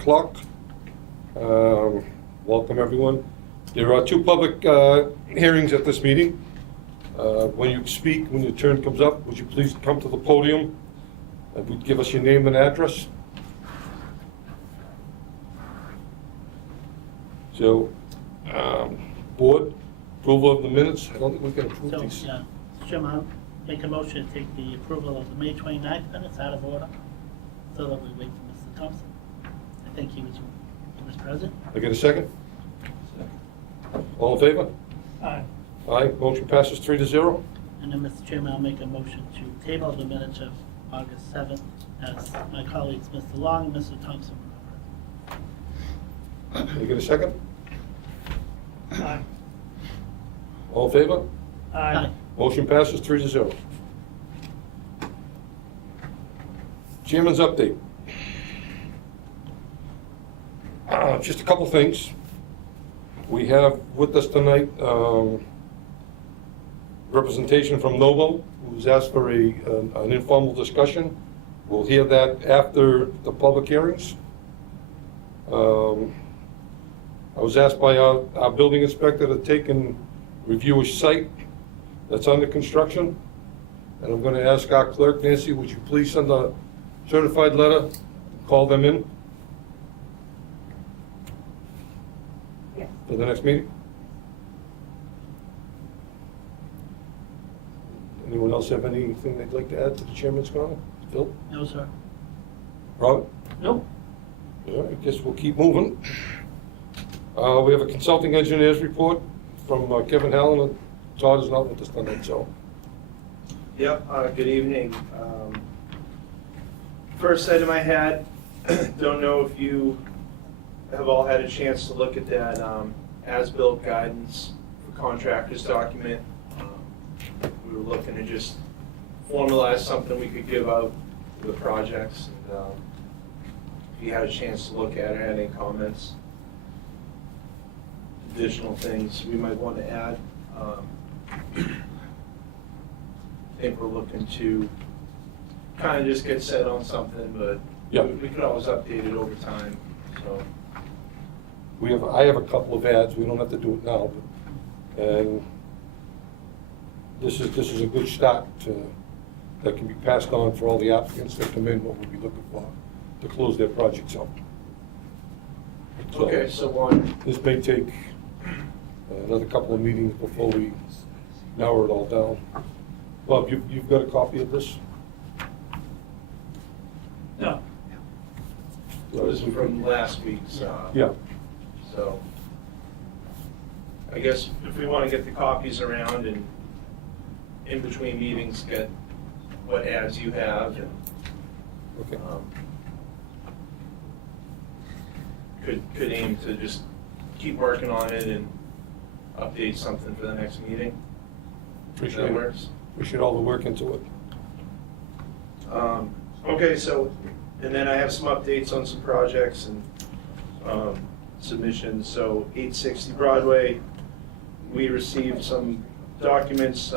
o'clock. Welcome, everyone. There are two public hearings at this meeting. When you speak, when your turn comes up, would you please come to the podium and would give us your name and address? So, board, approval of the minutes. I don't think we can approve So, these. Mr. Chairman, I'll make a motion to take the approval of the May 29th minutes out of order so that we wait for Mr. Thompson. I think he was present. I get a second? All in favor? Aye. Aye, motion passes 3-0. And then, Mr. Chairman, I'll make a motion to table the minutes of August 7th as my colleagues, Mr. Long and Mr. Thompson, were present. I get a second? Aye. All in favor? Aye. Motion passes 3-0. Chairman's update. Just a couple things. We have with us tonight representation from Novo, who's asked for an informal discussion. We'll hear that after the public hearings. I was asked by our building inspector to take and review a site that's under construction. And I'm going to ask our clerk, Nancy, would you please send a certified letter, call them in for the next meeting? Anyone else have anything they'd like to add to the chairman's comment? Phil? No, sir. Robert? No. All right, I guess we'll keep moving. We have a consulting engineers report from Kevin Hallen. Todd is not with us tonight, so. Yep, good evening. First item I had, don't know if you have all had a chance to look at that as-built guidance for contractors document. We were looking to just formalize something we could give out to the projects. And, if you had a chance to look at it, had any comments, additional things we might want to add. I think we're looking to kind of just get set on something, but Yeah. we could always update it over time, so. I have a couple of ads, we don't have to do it now, but, and this is a good start that can be passed on for all the applicants that come in, what we'll be looking for to close their projects out. Okay, so one, This may take another couple of meetings before we narrow it all down. Bob, you've got a copy of this? No. this is from last week's, Yeah, so. I guess if we want to get the copies around and in between meetings, get what ads you have and okay. Could aim to just keep working on it and update something for the next meeting. If that works. Appreciate all the work into it. Okay, so, and then I have some updates on some projects and submissions. So 860 Broadway, we received some documents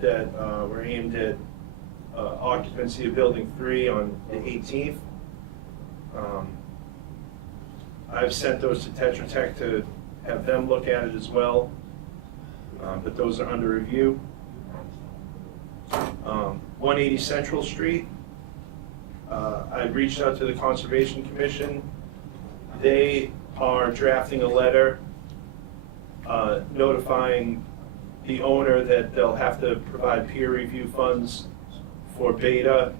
that were aimed at occupancy of Building 3 on the 18th. I've sent those to Tetra Tech to have them look at it as well, but those are under review. 180 Central Street, I reached out to the Conservation Commission. They are drafting a letter notifying the owner that they'll have to provide peer review funds for Beta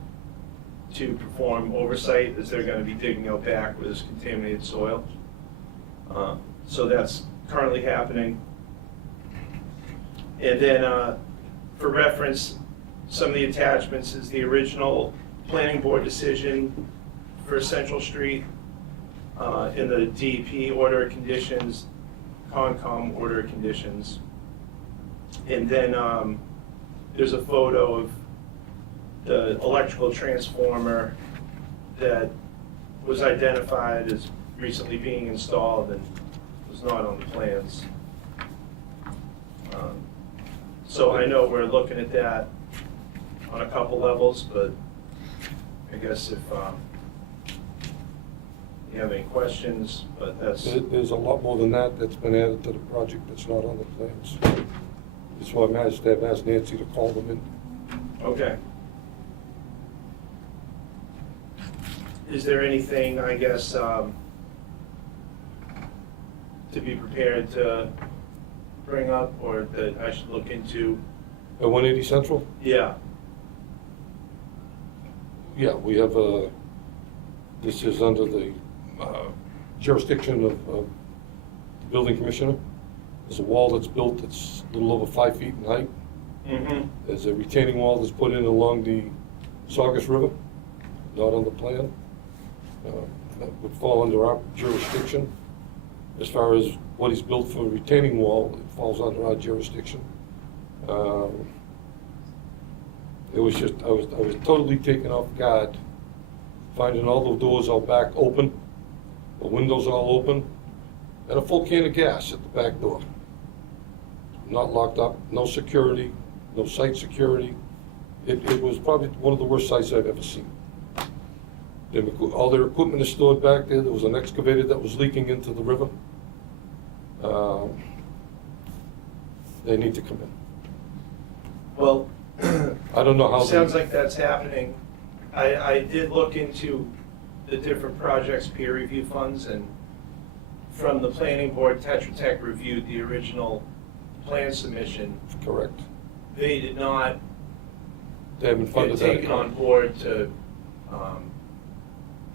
to perform oversight, as they're going to be digging out back where there's contaminated soil. So that's currently happening. And then for reference, some of the attachments is the original planning board decision for Central Street in the DEP order of conditions, Concom order of conditions. And then there's a photo of the electrical transformer that was identified as recently being installed and was not on the plans. So I know we're looking at that on a couple levels, but I guess if you have any questions, but that's, There's a lot more than that that's been added to the project that's not on the plans. That's why I've asked Nancy to call them in. okay. Is there anything, I guess, to be prepared to bring up or that I should look into? At 180 Central? Yeah, Yeah, we have this is under the jurisdiction of the building commissioner. There's a wall that's built that's a little over 5 feet in height. mm-hmm, There's a retaining wall that's put in along the Saugus River, not on the plan. That would fall under our jurisdiction. As far as what he's built for a retaining wall, it falls under our jurisdiction. It was just, I was totally taken off guard, finding all the doors out back open, the windows all open, and a full can of gas at the back door. Not locked up, no security, no site security. It was probably one of the worst sites I've ever seen. All their equipment is stored back there. There was an excavator that was leaking into the river. They need to come in. well, I don't know how. sounds like that's happening. I did look into the different projects peer review funds, and from the planning board, Tetra Tech reviewed the original plan submission. Correct. They did not They haven't get funded that. taken on board to,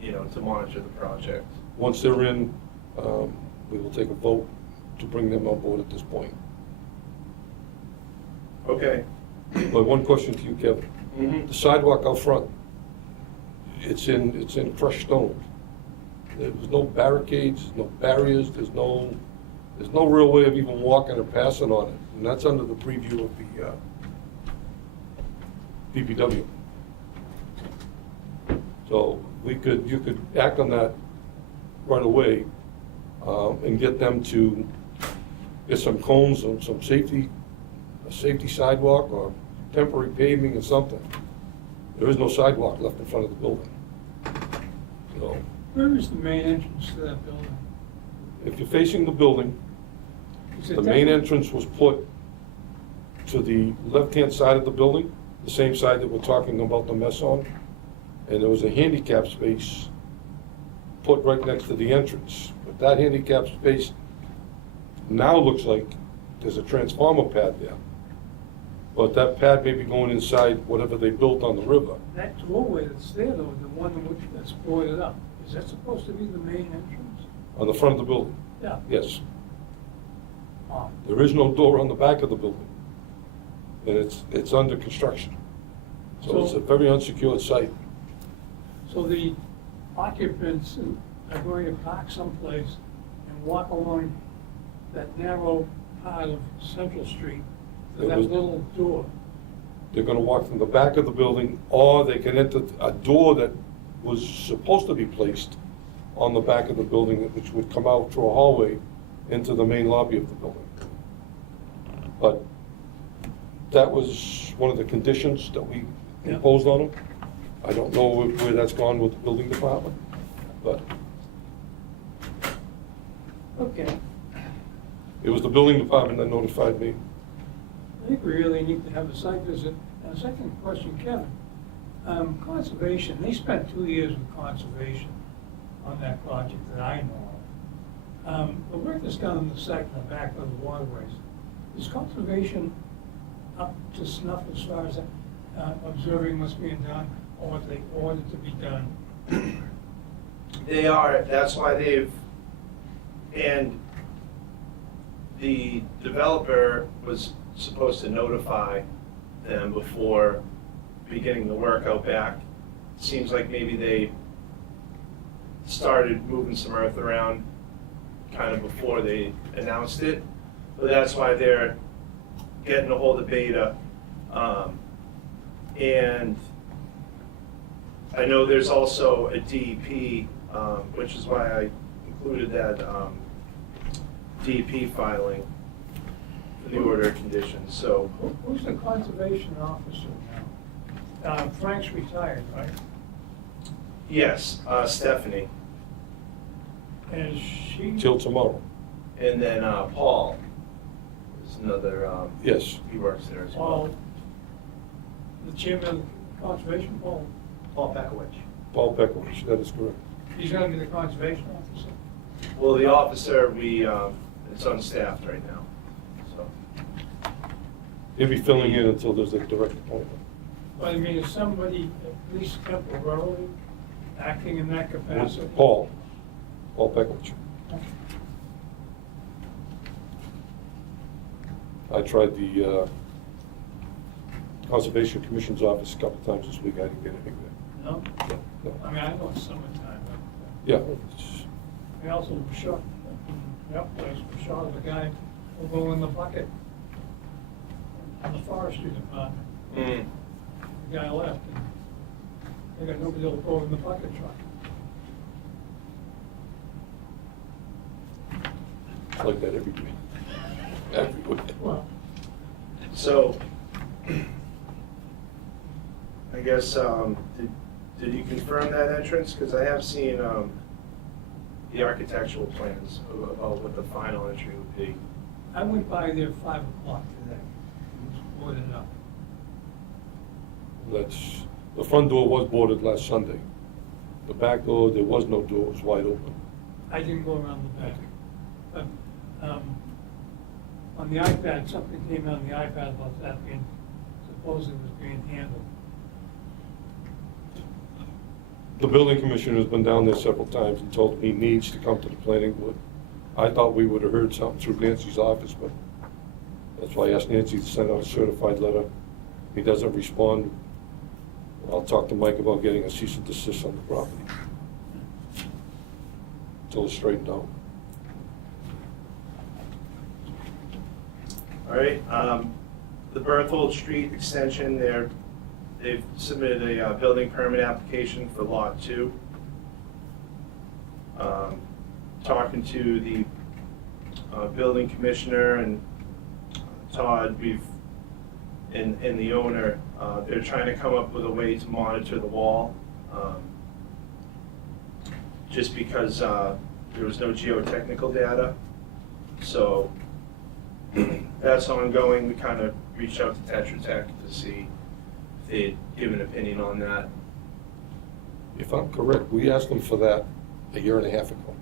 to monitor the project. Once they're in, we will take a vote to bring them on board at this point. Okay. But one question to you, Kevin. Mm-hmm. The sidewalk out front, it's in crushed stone. There's no barricades, no barriers, there's no real way of even walking or passing on it. And that's under the preview of the DPW. So you could act on that right away and get them to get some cones and some a safety sidewalk or temporary paving and something. There is no sidewalk left in front of the building. So Where is the main entrance to that building? if you're facing the building, Is it the main that- entrance was put to the left-hand side of the building, the same side that we're talking about the mess on. And there was a handicap space put right next to the entrance. But that handicap space now looks like there's a transformer pad there. But that pad may be going inside whatever they built on the river. That doorway that's there, though, the one that's boarded up, is that supposed to be the main entrance? On the front of the building, Yeah. yes. Oh, There is no door on the back of the building. And it's under construction. So it's a very unsecured site. So the occupants are going to park someplace and walk along that narrow part of Central Street to It that was- little door. They're gonna walk from the back of the building, or they can enter a door that was supposed to be placed on the back of the building, which would come out through a hallway into the main lobby of the building. But that was one of the conditions that we Yeah. imposed on them. I don't know where that's gone with the building department, but Okay. it was the building department that notified me. I think we really need to have a site visit. And a second question, Kevin. Conservation, they spent 2 years with conservation on that project that I know of. The work that's done in the back of the waterways, is conservation up to snuff as far as observing what's being done or what they ordered to be done? They are, that's why and the developer was supposed to notify them before beginning the work out back. Seems like maybe they started moving some earth around kind of before they announced it. But that's why they're getting a hold of Beta. And I know there's also a DEP, which is why I included that DEP filing for the order of conditions. So Who's the conservation officer now? Frank's retired, right? yes, Stephanie. And she, till tomorrow. And then Paul is another, Yes. he works there as well. Paul, the chairman of Conservation, Paul, Paul Pekowicz. Paul Pekowicz, that is correct. he's gonna be the conservation officer. Well, the officer, it's unstaffed right now, so. He'll be filling in until there's a direct appointment. But I mean, is somebody at least temporarily acting in that capacity? Paul Pekowicz. I tried the Conservation Commission's office a couple times this week, I didn't get anything No? there. No. I mean, I know it's summertime, but Yeah, it's- we also were shot, that place was shot of a guy who blew in the bucket on the forestry department. The guy left, and they got nobody to throw in the bucket truck. it's like that everywhere. Everywhere. Well, So, I guess, did you confirm that entrance? Because I have seen the architectural plans about what the final entry would be. I went by there at 5 o'clock today. It was boarded up. The front door was boarded last Sunday. The back door, there was no door, it was wide open. I didn't go around the back. But on the iPad, something came out on the iPad about that being, supposedly was being handled. The building commissioner has been down there several times and told him he needs to come to the planning board. I thought we would have heard something through Nancy's office, but that's why I asked Nancy to send out a certified letter. He doesn't respond. I'll talk to Mike about getting a cease and desist on the property until it's straightened out. All right, the Berthold Street extension, they've submitted a building permit application for Lot 2. Talking to the building commissioner and Todd, and the owner, they're trying to come up with a way to monitor the wall. Just because there was no geotechnical data. So that's ongoing. We kind of reached out to Tetra Tech to see if they'd give an opinion on that. If I'm correct, we asked them for that a year and a half ago.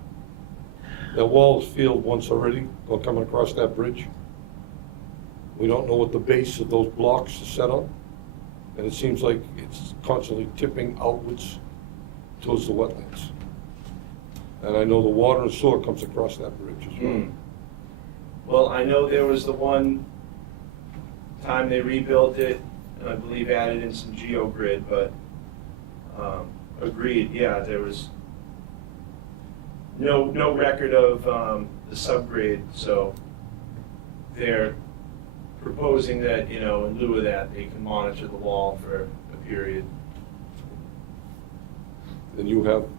That wall was filled once already, coming across that bridge. We don't know what the base of those blocks is set on, and it seems like it's constantly tipping outwards towards the wetlands. And I know the water and sewer comes across that bridge as well. Well, I know there was the one time they rebuilt it, and I believe added in some geogrid, but agreed, yeah, there was no record of the subgrade, so they're proposing that, in lieu of that, they can monitor the wall for a period. And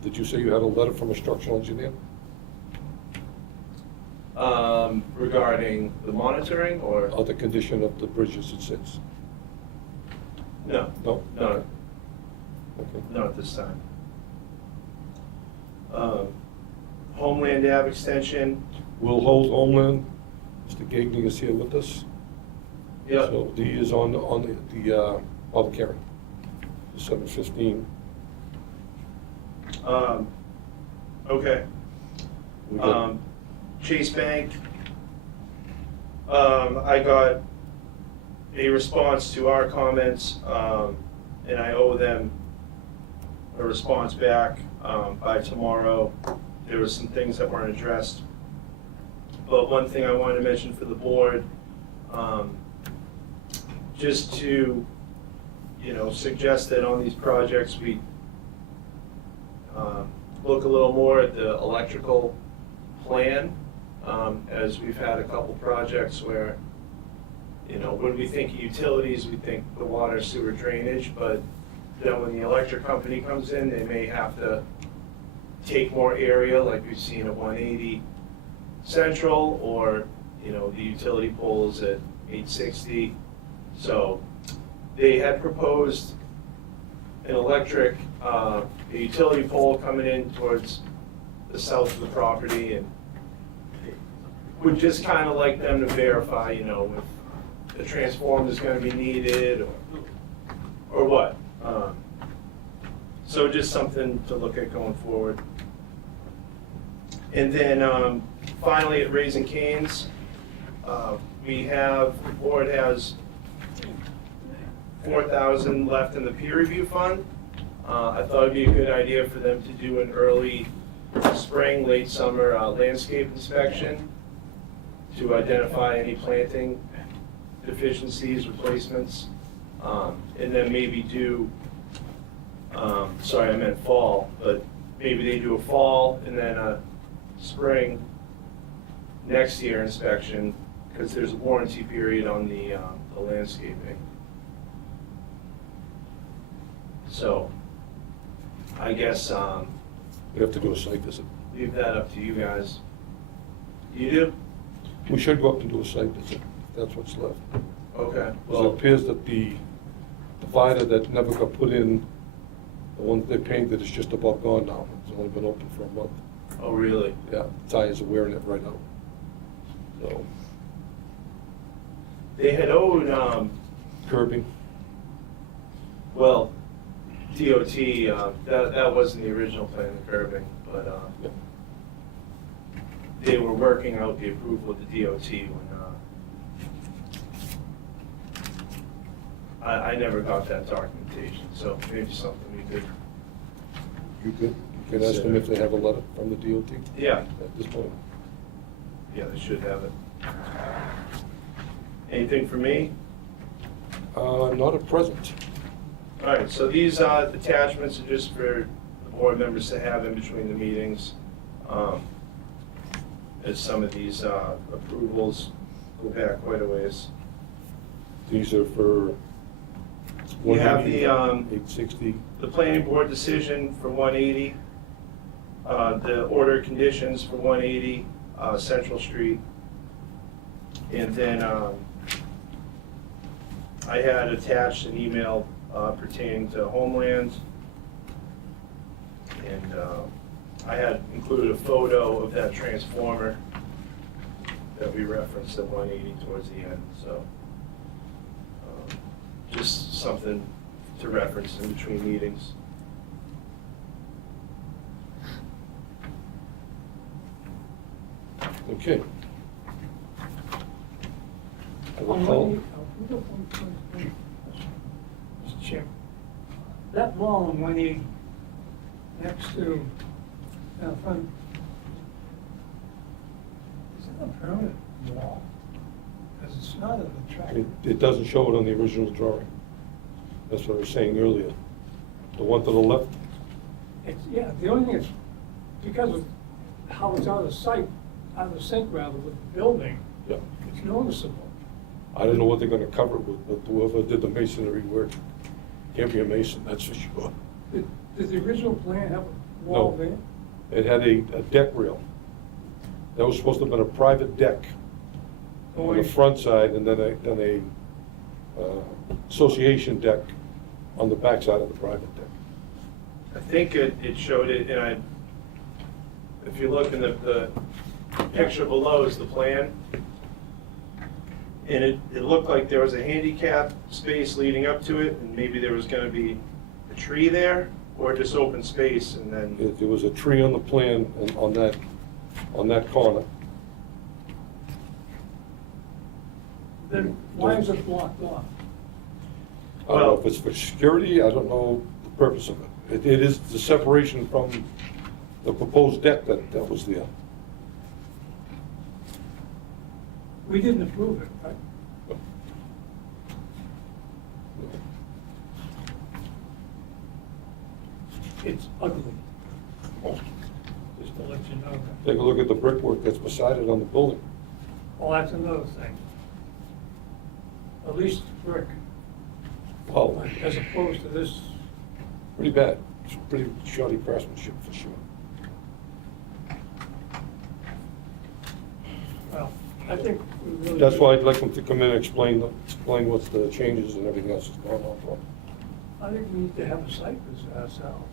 did you say you had a letter from a structural engineer? Regarding the monitoring, or? Or the condition of the bridge as it sits? No. No? No, Okay. not at this time. Homeland Ave extension. We'll hold Homeland. Mr. Gagnon is here with us. Yep. So he is on the public hearing, 7:15. Okay. We got- Chase Bank, I got a response to our comments, and I owe them a response back by tomorrow. There were some things that weren't addressed. But one thing I wanted to mention for the board, just to, suggest that on these projects, we look a little more at the electrical plan, as we've had a couple projects where, when we think utilities, we think the water, sewer, drainage, but then when the electric company comes in, they may have to take more area, like we've seen at 180 Central, or, the utility poles at 860. So they had proposed an electric, a utility pole coming in towards the the south of the property, and would just kind of like them to verify, you know, if the transformer is going to be needed or what. So just something to look at going forward. And then finally at Raising Cane's, the board has $4,000 left in the peer review fund. I thought it'd be a good idea for them to do an early spring, late summer landscape inspection to identify any planting deficiencies, replacements, and then maybe do, sorry, I meant fall, but maybe they do a fall and then a spring next year inspection, because there's a warranty period on the landscaping. So, I guess We have to do a site visit. leave that up to you guys. You do? We should go up and do a site visit, if that's what's left. Okay. Because it appears that the divider that never got put in, the one that they painted, is just about gone now. It's only been open for a month. Oh, really? Yeah, tires are wearing it right out. So, They had owed, curbing, well, DOT, that wasn't the original plan, the curbing, but yeah. they were working out the approval of the DOT when, I never got that documentation, so maybe something we could, You could ask them if they have a letter from the DOT yeah, at this point. yeah, they should have it. Anything for me? Not at present. All right, so these attachments are just for the board members to have in between the meetings. As some of these approvals go back quite a ways. These are for You have the 860. the planning board decision for 180, the order of conditions for 180 Central Street, and then I had attached an email pertaining to Homeland, and I had included a photo of that transformer that we referenced at 180 towards the end, so just something to reference in between meetings. Okay. I will On call. Mr. Chairman, that wall on 180, next to, front, is that a permanent wall? Because it's not an attractive. It doesn't show it on the original drawing. That's what I was saying earlier. The one to the left, Yeah, the only thing is, because of how it's out of sight, out of sync rather with the building, yeah. it's noticeable. I don't know what they're gonna cover it with, but whoever did the masonry work can't be a mason, that's for sure. Did the original plan have a wall No. there? It had a deck rail. That was supposed to have been a private deck on the front side, and then a association deck on the back side of the private deck. I think it showed it, and if you look in the picture below is the plan, and it looked like there was a handicap space leading up to it, and maybe there was gonna be a tree there, or just open space, and then, There was a tree on the plan and on that corner. Then why is it blocked off? I don't know if it's for security, I don't know the purpose of it. It is the separation from the proposed deck that was there. We didn't approve it, right? It's ugly, just to let you know that. Take a look at the brickwork that's beside it on the building. Well, that's another thing. At least it's brick, Well, as opposed to this. pretty bad. It's pretty shoddy craftsmanship for sure. Well, I think we really. That's why I'd like them to come in and explain what the changes and everything else is going on for. I think we need to have a site visit ourselves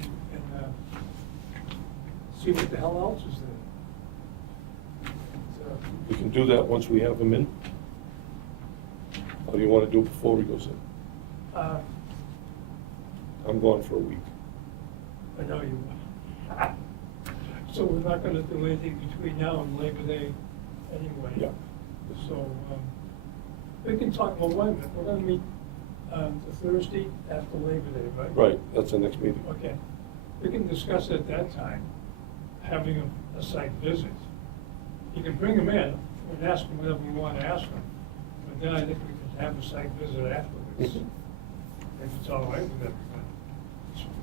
and see what the hell else is there. We can do that once we have him in. Or do you want to do it before he goes in? Uh, I'm gone for a week. I know you will. So we're not gonna do anything between now and Labor Day anyway. Yeah. So, we can talk, well, wait a minute, we're gonna meet, the Thursday after Labor Day, right? Right, that's the next meeting. Okay. We can discuss at that time, having a site visit. You can bring them in and ask them whatever you want to ask them, but then I think we can have a site visit afterwards, Mhm. if it's all right with everybody.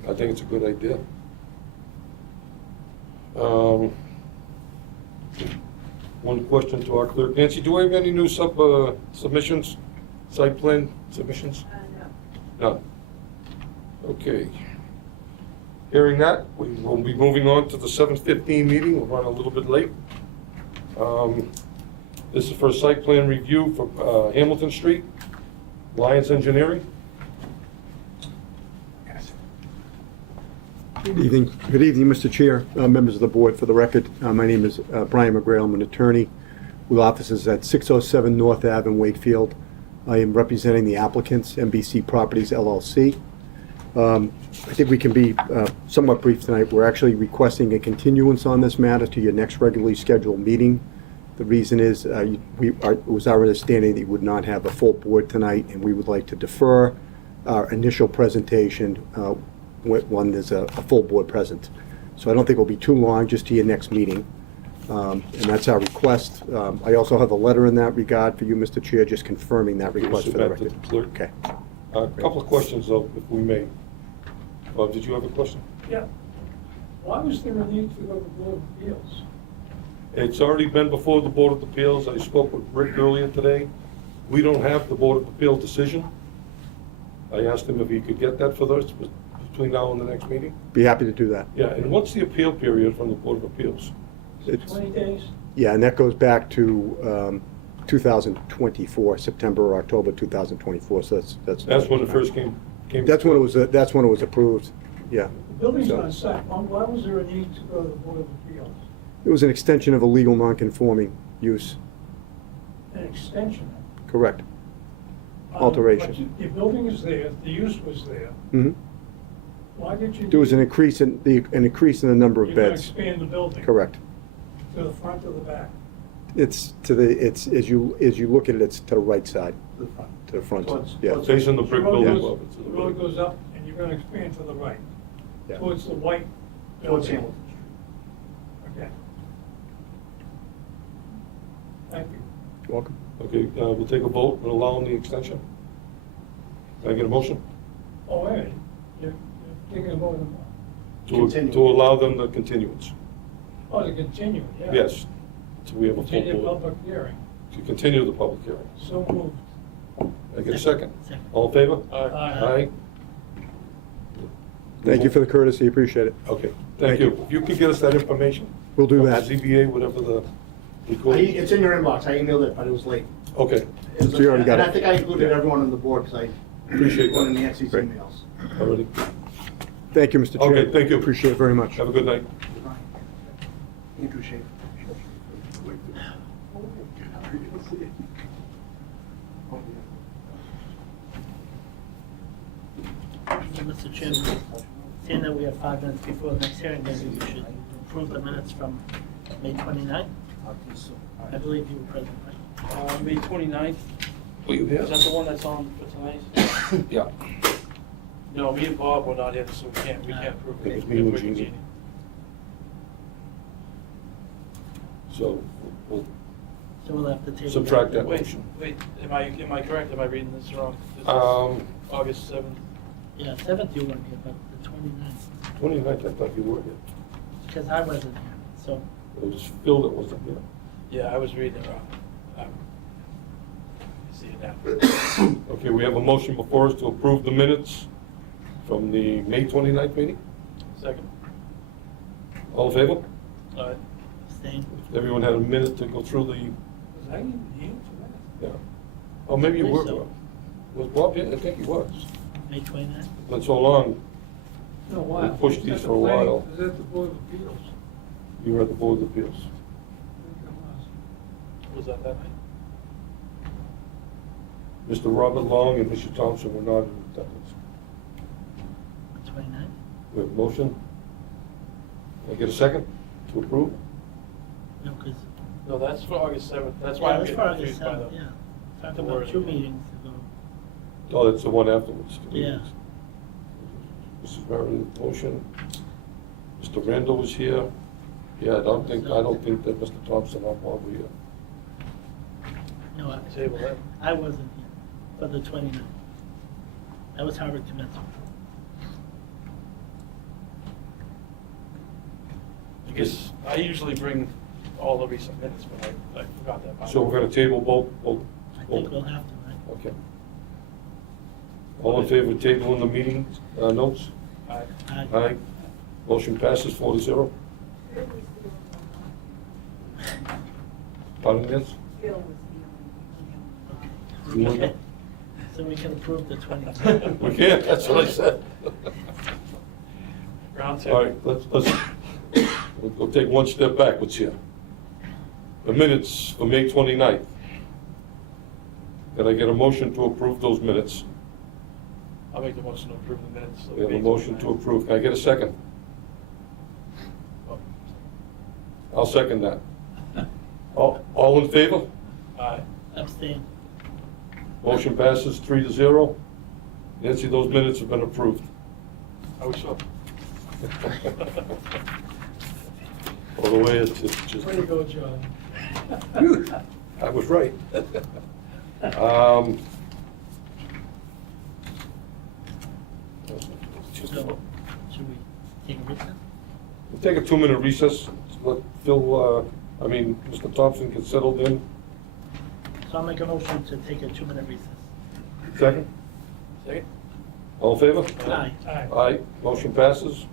I think it's a good idea. One question to our clerk. Nancy, do we have any new submissions, site plan submissions? No. None. Okay. Hearing that, we will be moving on to the 7:15 meeting. We'll run a little bit late. This is for a site plan review for Hamilton Street, Lyons Engineering. Good evening, Mr. Chair, members of the board. For the record, my name is Brian McGrail. I'm an attorney with offices at 607 North Ave in Wakefield. I am representing the applicants, MBC Properties LLC. I think we can be somewhat brief tonight. We're actually requesting a continuance on this matter to your next regularly scheduled meeting. The reason is it was our understanding that you would not have a full board tonight, and we would like to defer our initial presentation when there's a full board present. So I don't think it'll be too long, just to your next meeting. And that's our request. I also have a letter in that regard for you, Mr. Chair, just confirming that request for the Submit to record. the clerk. Okay. A couple of questions, though, if we may. Bob, did you have a question? Yeah. Why was there a need to go to the Board of Appeals? It's already been before the Board of Appeals. I spoke with Rick earlier today. We don't have the Board of Appeals decision. I asked him if he could get that for us between now and the next meeting. Be happy to do that. Yeah, and what's the appeal period from the Board of Appeals? Is it It's- 20 days? Yeah, and that goes back to 2024, September or October 2024, so that's. That's when it first came. That's when it was approved, yeah. The building's So- on site, why was there a need to go to the Board of Appeals? It was an extension of a legal non-conforming use, An extension? correct. Alteration. But the building is there, the use was there, Mhm. why did you? There was an increase in the number of You're gonna beds, expand the building? correct. To the front or the back? It's as you look at it, it's to the right side, to the front, yeah. Facing the brick The road building goes- above it. to The the road right. goes up, and you're gonna expand to the right, Yeah. towards the white Towards building. Hamilton. Okay. Thank you. Welcome. Okay, we'll take a vote and allow the extension. Can I get a motion? Oh, wait, a minute. You're taking a vote on what? To allow them the continuance. Oh, to continue, yeah. Yes, so we have a full Continue board. public hearing, To continue the public hearing. so moved. Can I get a second? Second. All in favor? Aye. Thank you for the courtesy, appreciate it. Okay, Thank thank you. you. If you could get us that information. We'll do from that. the ZBA, whatever the, It's in your inbox, I emailed it, but it was late. okay, So you already got And it? I think I included everyone on the board, because I appreciate put in the that. X's Great. emails. Already. Thank you, Mr. Chair. Okay, thank you. Appreciate it very much. Have a good night. Andrew Schaefer. Mr. Chairman, seeing that we have 5 minutes before the next hearing, maybe we should approve the minutes from May 29th. I believe you were present, right? May 29th, Oh, you is that the one that's on for tonight? Yeah. No, me and Bob were not here, so we can't approve It it. was me and Jeannie. So So we'll have to take. Subtract that. Wait, am I correct? Am I reading this wrong? This is August 7th. Yeah, 7th you weren't here, but the 29th, 29th, I thought you were here. because I wasn't here, so. It was Phil that wasn't here. Yeah, I was reading it wrong. I see it now. Okay, we have a motion before us to approve the minutes from the May 29th meeting. Second. All in favor? Abstain. Everyone had a minute to go through the, Was I even here for that? yeah. Oh, maybe you I were. think so. Was Bob here? I think he was. May 29th? Been so long. No, why? We pushed Is these that the for a planning- while. Is that the Board of Appeals? You were at the Board of Appeals. Was that night? Mr. Robert Long and Mr. Thompson were not in attendance. 29th? We have a motion. Can I get a second to approve? No, because, No, that's for August 7th. That's why yeah, I'm that's getting for August confused by 7th, the. yeah. the Talking wording. about 2 meetings ago. Oh, that's the one afterwards. Yeah. Mrs. Meredith, motion. Mr. Randall was here. Yeah, I don't think that Mr. Thompson or Bob were here. No, Table that. I wasn't here for the 29th. That was Harvard commencement. I guess I usually bring all the recent minutes, but I forgot that. part. So we're gonna table both. I think we'll have to, right? Okay. All in favor of tabling the meeting notes? Aye. Aye. Aye. Motion passes 4-0. Pardon, yes? You want Okay. to- So we can approve the 29th. We can't, that's what I said. Round 2. All right, we'll take one step backwards here. The minutes for May 29th. Can I get a motion to approve those minutes? I'll make the motion to approve the minutes. of We have a May motion to 29th. approve. Can I get a second? Oh, I'll second that. All in favor? Aye. Abstain. Motion passes 3-0. Nancy, those minutes have been approved. Are we sure? All the way, it's just. Way to go, John. I was right. So, should we take a recess? We'll take a 2-minute recess. Let Phil, Mr. Thompson get settled in. So I'll make a motion to take a 2-minute recess. Second? Second? All in favor? Aye. Aye. Aye. Motion passes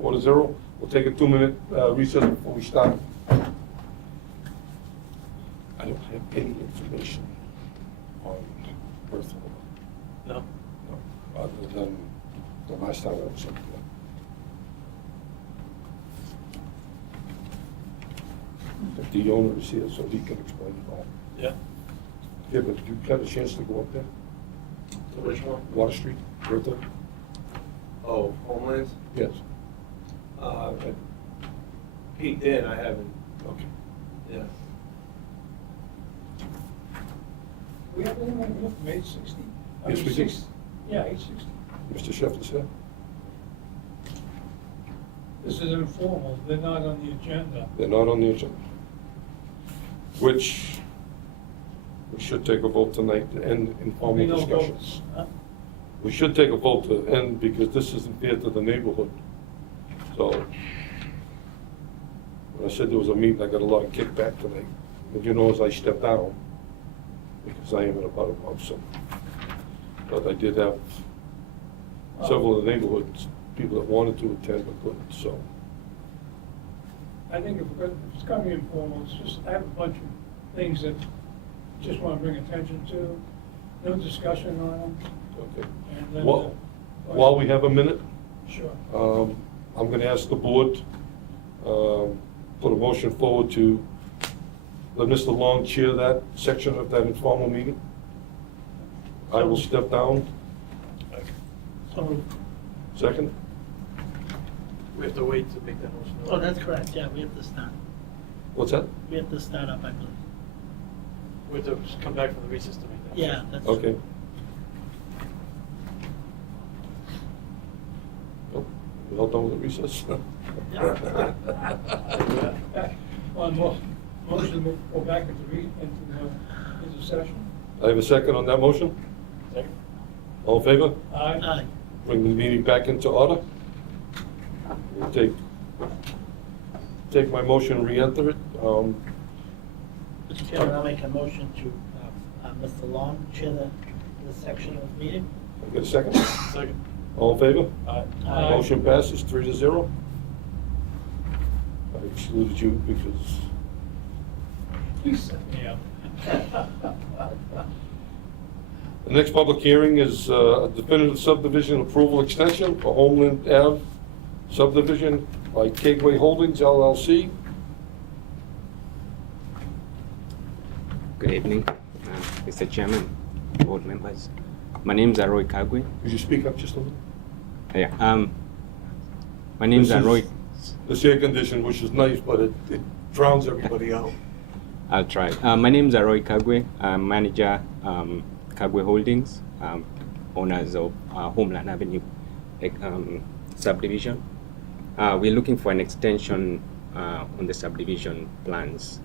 4-0. We'll take a 2-minute recess before we start. I don't have any information on birth order. No? No, other than the last time I was up there. If the owner is here, so he can explain it all. Yeah. Yeah, but you had a chance to go up there? Which one? Water Street, birth order? Oh, Homelands? Yes. I peeked in, I haven't, Okay. yeah. We have anyone here from 860? Yes, we do. Yeah, 860. Mr. Shefflin's here? This is informal, they're not on the agenda. They're not on the agenda. Which, we should take a vote tonight to end informal No discussions. votes, huh? We should take a vote to end because this isn't fair to the neighborhood. So, when I said there was a meeting, I got a lot of kickback tonight. And you know, as I stepped down, because I am in a butter pump, so. But I did have several of the neighborhoods, people that wanted to attend but couldn't, so. I think if it's gonna be informal, it's just, I have a bunch of things that just wanna bring attention to, no discussion on them. Okay. And then, While we have a minute, Sure. I'm gonna ask the board, put a motion forward to let Mr. Long chair that section of that informal meeting. I will step down. So moved. Second? We have to wait to make that motion. Oh, that's correct, yeah, we have to start. What's that? We have to start up, I believe. We have to just come back from the recess to make that. Yeah, that's. Okay. Oh, we all done with the recess? On motion to go back into session. I have a second on that motion. Second? All in favor? Aye. Aye. Bring the meeting back into order. We'll take my motion and re-enter it. Mr. Chairman, I'll make a motion to, Mr. Long, chair this section of the meeting. Get a second? Second. All in favor? Aye. Aye. Motion passes 3-0. I excluded you because You set me up. the next public hearing is a definitive subdivision approval extension for Homeland Ave subdivision by Kegway Holdings LLC Good evening, Mr. Chairman, board members. My name is Aroy Kagwe. Could you speak up just a little? Yeah. My name is This Aroy. This air condition, which is nice, but it drowns everybody out. I'll try. My name is Aroy Kagwe. I'm manager Kagwe Holdings, owners of Homeland Avenue subdivision. We're looking for an extension on the subdivision plans.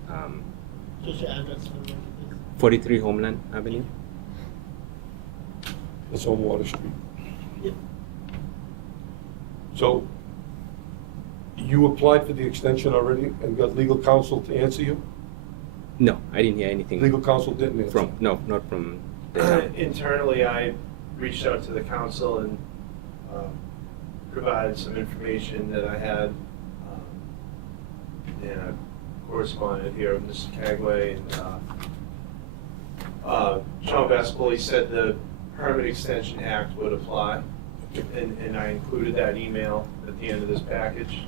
Just your address for the record, please. 43 Homeland Avenue. It's on Water Street. Yep. So, you applied for the extension already and got legal counsel to answer you? No, I didn't hear anything. Legal counsel didn't answer? From, no, not from the town. Internally, I reached out to the council and provided some information that I had. And I corresponded here with Mr. Cagway and Sean Vespoli said the Permit Extension Act would apply. And I included that email at the end of this package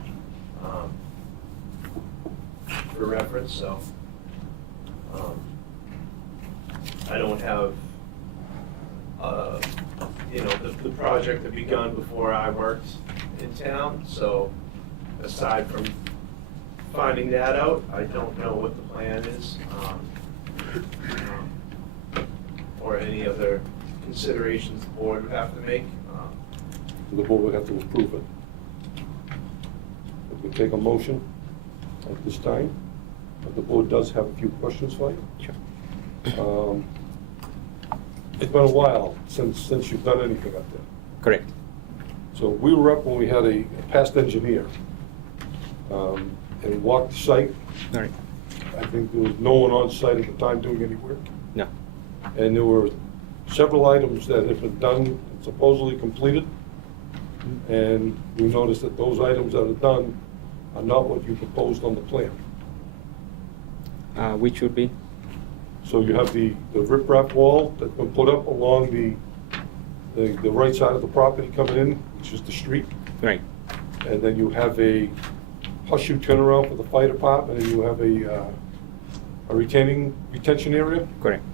for reference, so I don't have, the project had begun before I worked in town, so aside from finding that out, I don't know what the plan is, or any other considerations the board would have to make. The board would have to approve it. We take a motion at this time, but the board does have a few questions for you. Sure. It's been a while since you've done anything up there. Correct. So we were up when we had a past engineer and walked the site. All right. I think there was no one on site at the time doing any work. No. And there were several items that had been done, and supposedly completed. And we noticed that those items that are done are not what you proposed on the plan. Which would be? So you have the riprap wall that's been put up along the right side of the property coming in, which is the street. Right. And then you have a horseshoe turnaround for the fire department, and you have a retention area. Correct.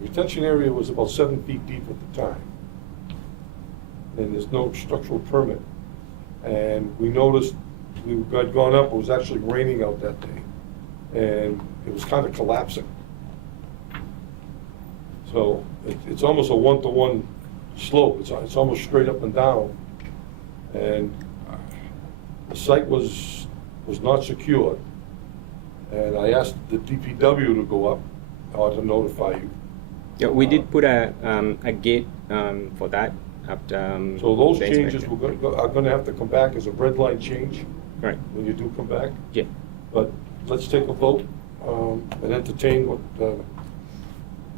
Retention area was about 7 feet deep at the time. And there's no structural permit. And we noticed, we had gone up, it was actually raining out that day. And it was kind of collapsing. So it's almost a one-to-one slope. It's almost straight up and down. And the site was not secured. And I asked the DPW to go up or to notify you. Yeah, we did put a gate for that after. So those the changes inspection. are going to have to come back as a red line change Right. when you do come back. Yeah. But let's take a vote and entertain what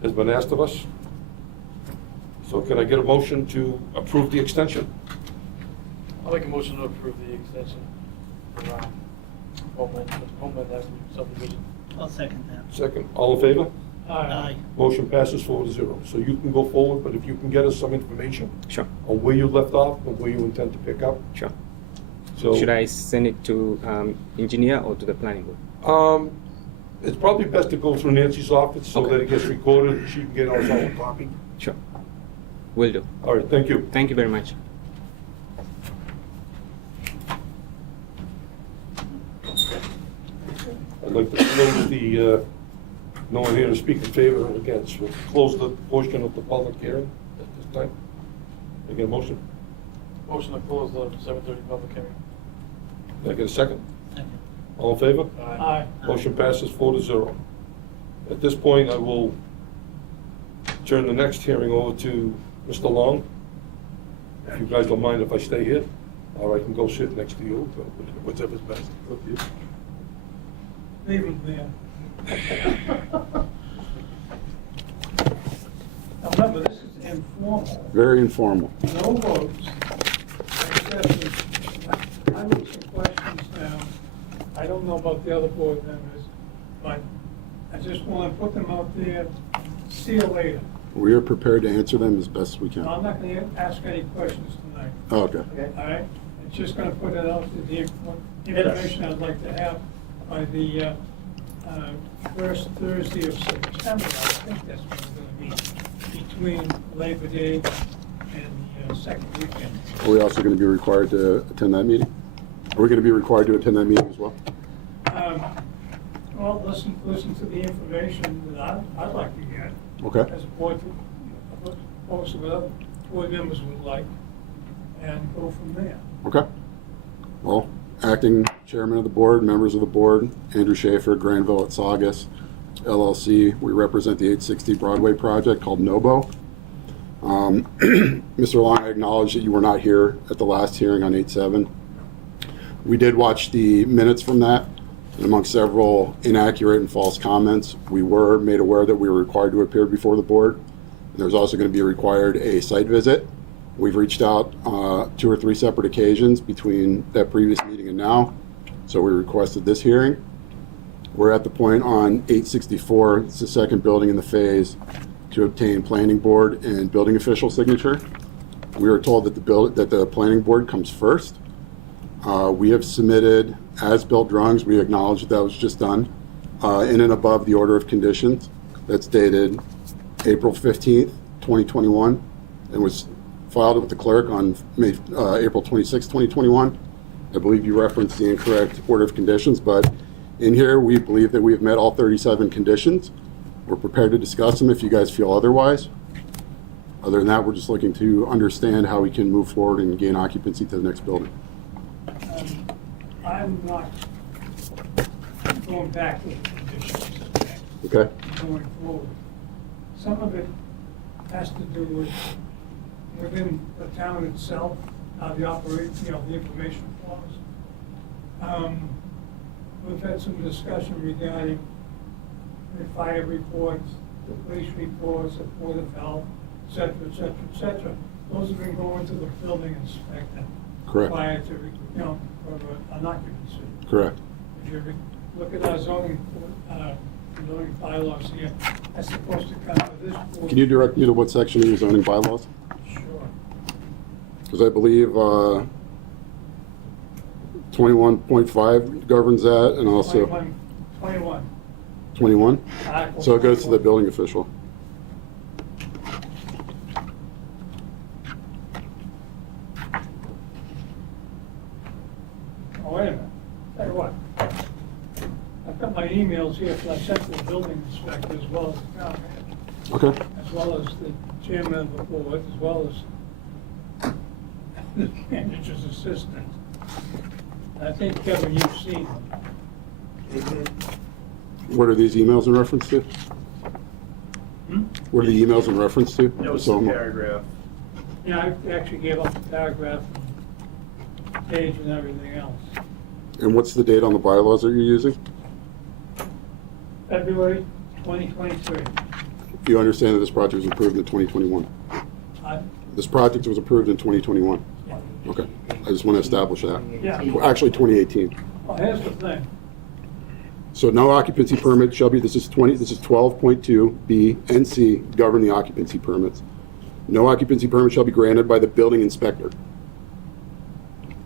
has been asked of us. So can I get a motion to approve the extension? I'll make a motion to approve the extension for Homeland Avenue subdivision. I'll second that. Second, all in favor? Aye. Motion passes 4-0. So you can go forward, but if you can get us some information Sure. on where you left off and where you intend to pick up. Sure. So Should I send it to engineer or to the planning board? It's probably best to go through Nancy's office so Okay. that it gets recorded and she can get us all a copy. Sure. Will do. All right, thank you. Thank you very much. I'd like to close the, no one here to speak in favor or against. We'll close the portion of the public hearing at this time. Can I get a motion? Motion to close the 7:30 public hearing. Can I get a second? Second. All in favor? Aye. Motion passes 4-0. At this point, I will turn the next hearing over to Mr. Long. If you guys don't mind if I stay here, or I can go sit next to you, whatever's best. Up to you. Leave them there. Now remember, this is informal, Very informal. no votes. I wrote some questions down. I don't know about the other board members, but I just want to put them out there, see you later. We are prepared to answer them as best we can. I'm not going to ask any questions tonight, Okay. all right? It's just going to put it out to the information I'd like to have by the first Thursday of September. I think that's when it's gonna be between Labor Day and the second weekend. Are we also going to be required to attend that meeting? Are we going to be required to attend that meeting as well? Well, listen to the information that I'd like to get. Okay. As a board, opposed to what other board members would like, and go from there. Okay. Well, acting chairman of the board, members of the board, Andrew Schaefer, Granville at Saugus, LLC. We represent the 860 Broadway project called NOBO. Mr. Long, I acknowledge that you were not here at the last hearing on 8/7. We did watch the minutes from that, and among several inaccurate and false comments, we were made aware that we were required to appear before the board. There's also going to be required a site visit. We've reached out 2 or 3 separate occasions between that previous meeting and now, so we requested this hearing. We're at the point on 864, it's the second building in the phase, to obtain planning board and building official signature. We were told that the planning board comes first. We have submitted as-built drawings. We acknowledge that was just done in and above the order of conditions. That's dated April 15th, 2021, and was filed with the clerk on April 26th, 2021. I believe you referenced the incorrect order of conditions, but in here we believe that we have met all 37 conditions. We're prepared to discuss them if you guys feel otherwise. Other than that, we're just looking to understand how we can move forward and gain occupancy to the next building. I'm not going back to the conditions. Okay? Going forward. Some of it has to do with within the town itself, how the the information flows. We've had some discussion regarding the fire reports, the police reports, the Board of Health, et cetera, et cetera, et cetera. Those have been going to the building inspector. Correct. Prior to, for an occupancy. Correct. If you look at our zoning bylaws here, that's supposed to come to this board. Can you direct me to what section of your zoning bylaws? Sure. Because I believe 21.5 governs that, and also 21. 21? Article So it goes to the 21. building official. Oh, wait a minute. Tell you what. I've got my emails here, so I sent to the building inspector as well as the town manager, Okay. as well as the chairman of the board, as well as the manager's assistant. And I think, Kevin, you've seen them. What are these emails in reference to? Hmm? What are the emails in reference to? Notes So and I'm- paragraph. Yeah, I actually gave up the paragraph, and page, and everything else. And what's the date on the bylaws that you're using? February 2023. You understand that this project was approved in 2021? This project was approved in 2021? Yeah. Okay. I just want to establish that. Yeah. Well, actually, 2018. Well, here's the thing. So no occupancy permit shall be, this is 12.2 B and C govern the occupancy permits. No occupancy permit shall be granted by the building inspector.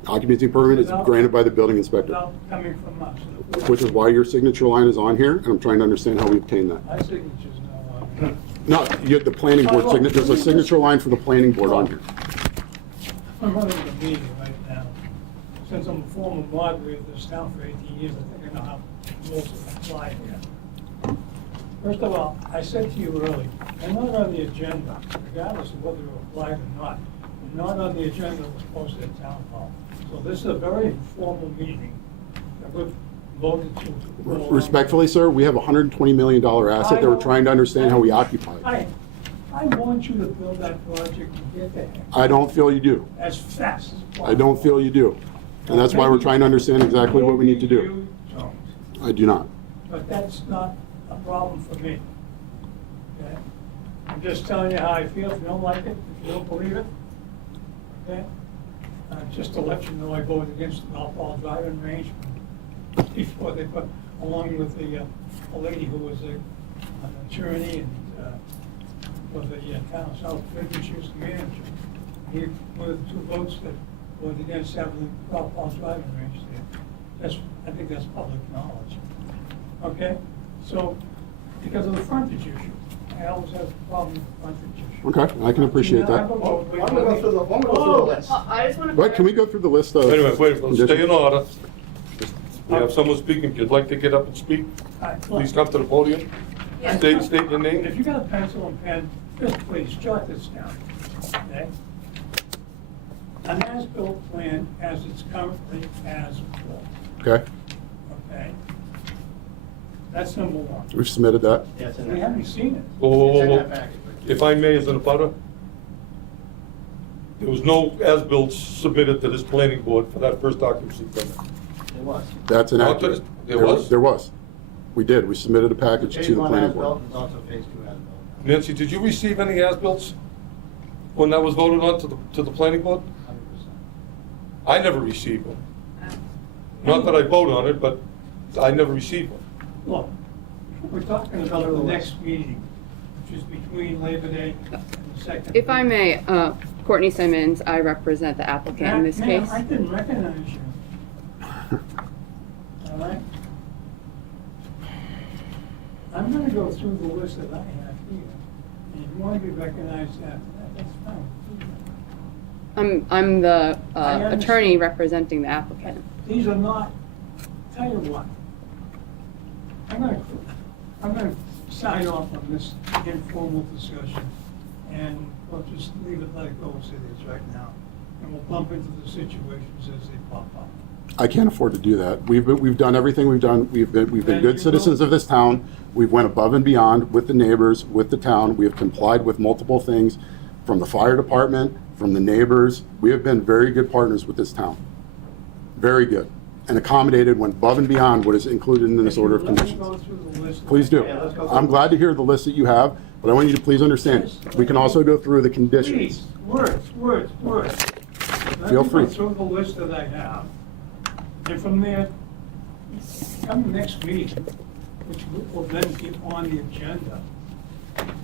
Occupancy permit is granted by the building inspector, Without coming from us. which is why your signature line is on here, and I'm trying to understand how we obtain that. My signature's no on. No, the planning board signature, there's a signature line for the planning board on here. I'm running the meeting right now. Since I'm a former moderator of this town for 18 years, I think I know how rules apply here. First of all, I said to you earlier, they're not on the agenda, regardless of whether they're applied or not. They're not on the agenda that was posted at Town Hall. So this is a very informal meeting that we've voted to. go along. Respectfully, sir, we have a $120 million asset that we're trying to understand how we occupy. I want you to build that project and get there I don't feel you do. as fast as possible. I don't feel you do. And that's why we're trying to understand exactly what we need to do. Maybe you don't. I do not. But that's not a problem for me. Okay? I'm just telling you how I feel. If you don't like it, if you don't believe it, okay? Just to let you know, I voted against the golf ball driving range before they put, along with a lady who was an attorney and for the town of South Bridge, she was the manager. He, one of the 2 votes that voted against having the golf ball driving range there. I think that's public knowledge. okay? So, because of the frontage issue, I always have a problem with the frontage issue. Okay, I can appreciate You know, I have that. a vote, I'm gonna go through the, I'm gonna go through the list. I just want to. But can we go through the list of? Wait a minute, let's stay in conditions? order. We have someone speaking, if you'd like to get up and speak, All right, please come to the podium. Yes. State your And if name. you got a pencil and pen, just please jot this down, okay? An as-built plan as it's currently as-built, Okay, okay? That's number one. we've submitted that. Yeah, it's in We there. haven't seen it. Whoa, whoa, It's in whoa, that whoa. package. If I may, as an abutter, there was no as-built submitted to this planning board for that first occupancy permit. It was. That's inaccurate. There was? There was. We did. We submitted a package Phase to the one planning as-built, board. and also phase two as-built. Nancy, did you receive any as-bills when that was voted on to the planning board? 100%. I never received one. Not that I vote on it, but I never received one. Look, we're talking about the next meeting, which is between Labor Day and the second. If I may, Courtney Simmons, I represent the applicant in this Ma'am, case. I didn't recognize you. All right? I'm gonna go through the list that I have here, and if you want to be recognized after that, that's fine. I'm the I understand. attorney representing the applicant. These are not, tell you what, I'm gonna sign off on this informal discussion, and we'll just leave it, let it go as it is right now, and we'll bump into the situations as they pop up. I can't afford to do that. We've done everything we've done. We've been Then good you citizens will. of this town. We've went above and beyond with the neighbors, with the town. We have complied with multiple things from the fire department, from the neighbors. We have been very good partners with this town. Very good. And accommodated, went above and beyond what is included in this order of Let me conditions. go through the list. Please do. Yeah, let's go. I'm glad to hear the list that you have, but I want you to please understand, we can also go through the conditions. Please, words. Feel Let free. me go through the list that I have. And from there, come the next meeting, which will then be on the agenda.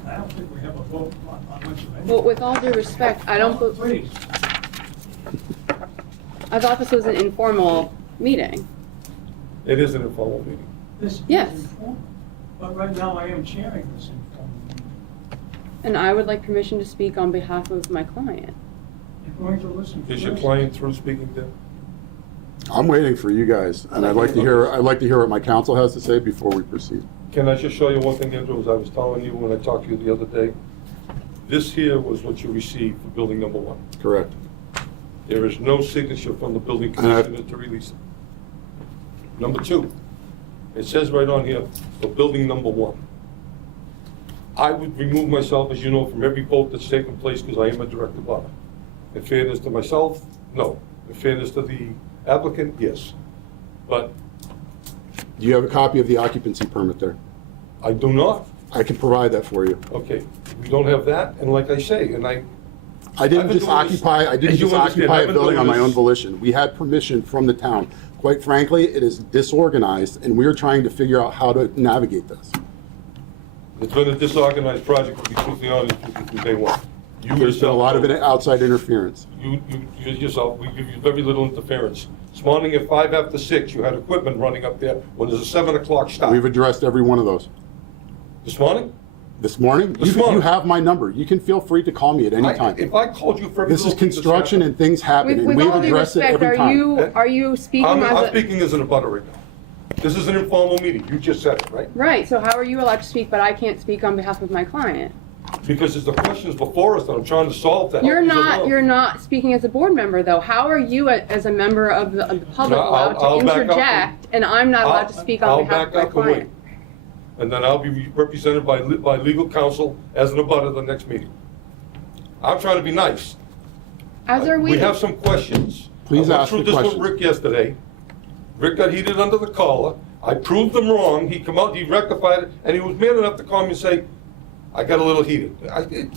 I don't think we have a vote on much of anything. Well, with all due respect, I don't, Please, I thought this was an informal meeting. It is an informal meeting. this is Yes. informal, but right now I am chairing this informal meeting. And I would like permission to speak on behalf of my client. You're going to listen Is your first. client through speaking then? I'm waiting for you guys, and I'd like to hear what my counsel has to say before we proceed. Can I just show you one thing, Andrew, as I was telling you when I talked to you the other day? This here was what you received for building number one. Correct. There is no signature from the building And I- commissioner to release it. Number two, it says right on here, for building number one. I would remove myself, as you know, from every vote that's taken place because I am a direct abutter. In fairness to myself, no. In fairness to the applicant, yes. But Do you have a copy of the occupancy permit there? I do not. I can provide that for you. Okay, we don't have that, and like I say, and I I've didn't been just doing this- occupy, I didn't as you just understand, occupy I've a been building doing on my own this- volition. We had permission from the town. Quite frankly, it is disorganized, and we are trying to figure out how to navigate this. it's been a disorganized project, to be truthfully honest with you, from day one. You There's been a lot of yourself- outside interference. You yourself, we give you very little interference. This morning at 6:05, you had equipment running up there when there's a 7 o'clock stop. We've addressed every one of those. This morning? This morning, This you morning. have my number. You can feel free to call me at any time. If I called you for every This is little thing that's construction and happened- things happen, With and we've all due addressed it respect, every time. are you speaking I'm as a? speaking as an abutter right now. This is an informal meeting, you just said it, right? Right, so how are you allowed to speak, but I can't speak on behalf of my client? Because there's the questions before us that I'm trying to solve to help You're you not, along. you're not speaking as a board member, though. How are you, as a member of the public, No, allowed I'll to back up interject, and I'm not allowed to speak on behalf of my I'll back up and wait. client? And then I'll be represented by legal counsel as an abutter the next meeting. I'm trying to be nice. As are we. We have some questions. Please I went ask through the this with questions. Rick yesterday. Rick got heated under the collar. I proved him wrong. He come out, he rectified it, and he was man enough to call me and say, I got a little heated.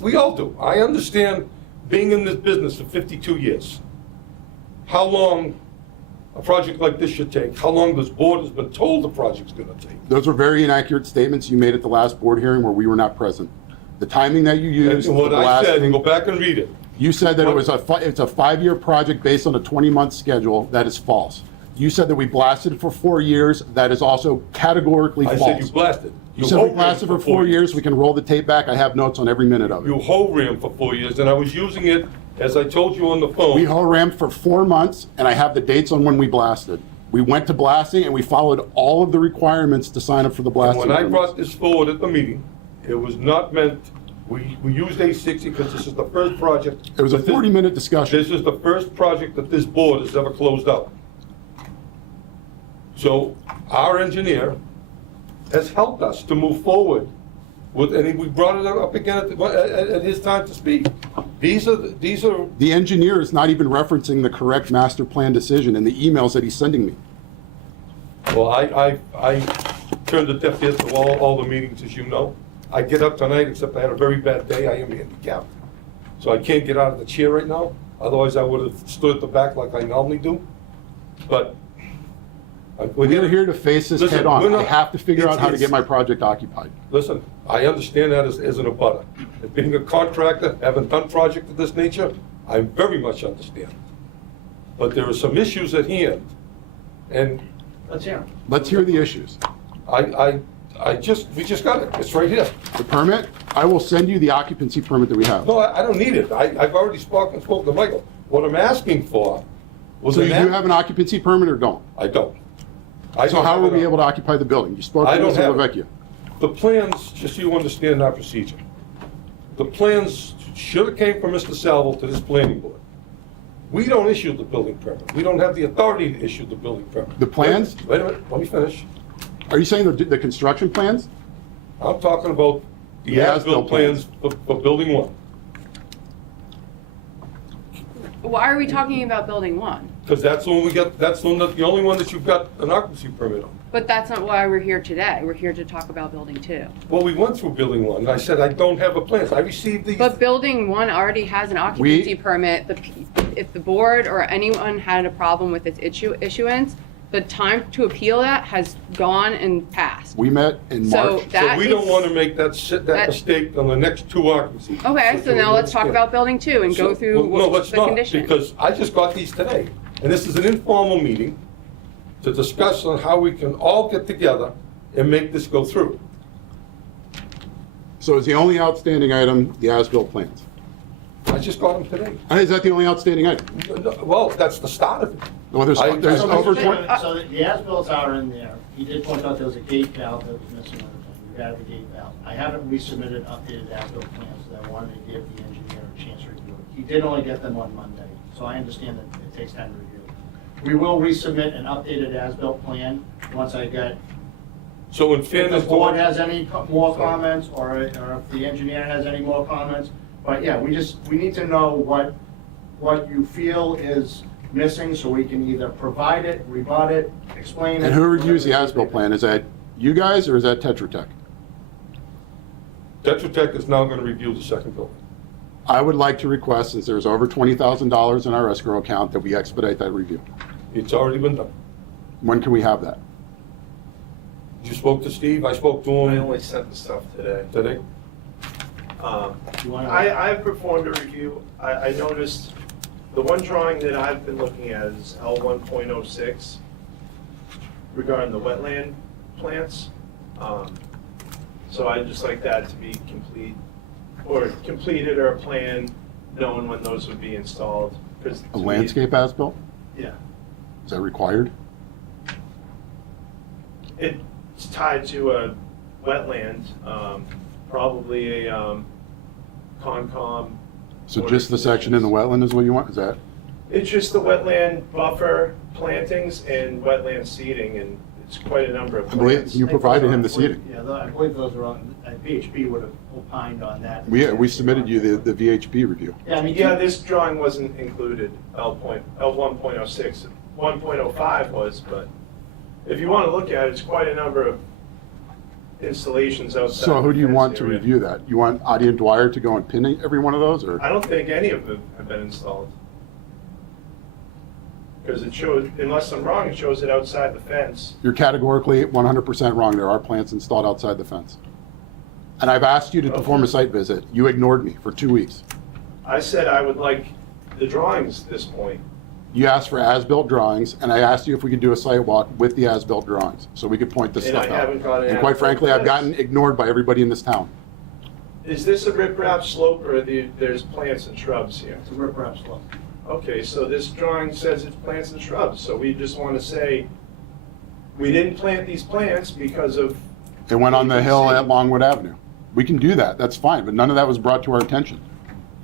We all do. I understand being in this business for 52 years. How long a project like this should take, how long this board has been told the project's gonna take. Those were very inaccurate statements you made at the last board hearing where we were not present. The timing that you used, And for what the I last said, thing, go back and read it. you said that it's a 5-year project based on a 20-month schedule. That is false. You said that we blasted for 4 years. That is also categorically I false. said you blasted. You said we blasted for 4 years. We can roll the tape back. I have notes on every minute of You it. ho-ram for 4 years, and I was using it, as I told you on the phone. We ho-rammed for 4 months, and I have the dates on when we blasted. We went to blasting, and we followed all of the requirements to sign up for the blasting. When I permits. brought this forward at the meeting, it was not meant, we used A60 because this is the first project. It was a that this- 40-minute discussion. This is the first project that this board has ever closed out. So our engineer has helped us to move forward with, and we brought it up again at his time to speak. These are, The engineer is not even referencing the correct master plan decision in the emails that he's sending me. well, I turned a deaf ear to all the meetings, as you know. I get up tonight, except I had a very bad day, I am handicapped. So I can't get out of the chair right now, otherwise I would have stood at the back like I normally do. But We're here to face this Listen, head on. we're not- I have to figure out how to it's- get my project occupied. Listen, I understand that as an abutter. And being a contractor, having done project of this nature, I very much understand. But there are some issues at hand, and Let's hear him. Let's hear the issues. we just got it, it's right here. The permit, I will send you the occupancy permit that we have. No, I don't need it, I've already spoken to Michael. What I'm asking for was So you an do have an occupancy permit or don't? I don't. So how will we be able to occupy the building? You spoke I to don't Mr. have it. Lavecchia. The plans, just so you understand our procedure, the plans should have came from Mr. Salvo to this planning board. We don't issue the building permit. We don't have the authority to issue the building permit. The plans? Wait a minute, let me finish. Are you saying the construction plans? I'm talking about the The as-built as-built plans for building one. Why are we talking about building one? Because that's the one we got, that's the one the only one that you've got an occupancy permit on. But that's not why we're here today. We're here to talk about building two. Well, we went through building one, and I said, I don't have a plans. I received these. But building one already has an occupancy permit. If the board or anyone had a problem with its issuance, the time to appeal that has gone and passed. We met in So March. So that we don't is- want to make that mistake on the next two occupancy. Okay, so now let's talk understand. about building two and go So- through well, no, let's the not, conditions. because I just got these today. And this is an informal meeting to discuss on how we can all get together and make this go through. So is the only outstanding item the as-built plans? I just got them today. And is that the only outstanding item? Well, that's the start of it. Well, there's I- there's I- over So 20. the as-bills are in there. He did point out there was a gate valve that was missing on the plan. We added the gate valve. I haven't resubmitted updated as-built plans, so I wanted to give the engineer a chance to review it. He did only get them on Monday, so I understand that it takes time to review. We will resubmit an updated as-built plan once I get, So in if fairness the to board what, has any more comments, or if the engineer has any more comments. But yeah, we need to know what you feel is missing, so we can either provide it, rebut it, explain it. And who reviews the whatever it as-built plan? Is that you guys or is that Tetra Tech? Tetra Tech is now going to review the second building. I would like to request, since there's over $20,000 in our escrow account, that we expedite that review. It's already been done. When can we have that? You spoke to Steve, I spoke to I him only sent the stuff today. today. You wanna- I performed a review. I noticed the one drawing that I've been looking at is L 1.06 regarding the wetland plants. So I'd just like that to be complete, or completed, or a plan, knowing when those would be installed. 'Cause A to me- landscape as-built? Yeah. Is that required? It's tied to a wetland, probably a Concom. So just the section in the wetland is what you want? Is that? It's just the wetland buffer plantings and wetland seeding, and it's quite a number of I believe plants. you provided him the seating. Yeah, I believe those are on, VHB would have opined on that. We submitted you the VHB review. Yeah, I mean, Yeah, this drawing wasn't included, L 1.06. 1.05 was, but if you want to look at it, it's quite a number of installations outside. So who do you the want fence to area. review that? You want Adi and Dwyer to go and pin every one of those, or? I don't think any of them have been installed. Because it shows, unless I'm wrong, it shows it outside the fence. You're categorically 100% wrong. There are plants installed outside the fence. And I've asked you to perform a site visit. You ignored me for 2 weeks. I said I would like the drawings at this point. You asked for as-built drawings, and I asked you if we could do a site walk with the as-built drawings, so we could point this And I stuff out. haven't gotten And quite as-built frankly, I've plans. gotten ignored by everybody in this town. Is this a riprap slope or there's plants and shrubs here? It's a riprap slope. Okay, so this drawing says it's plants and shrubs, so we just want to say, we didn't plant these plants because of. It went on the hill at Longwood Avenue. We can do that, that's fine, but none of that was brought to our attention.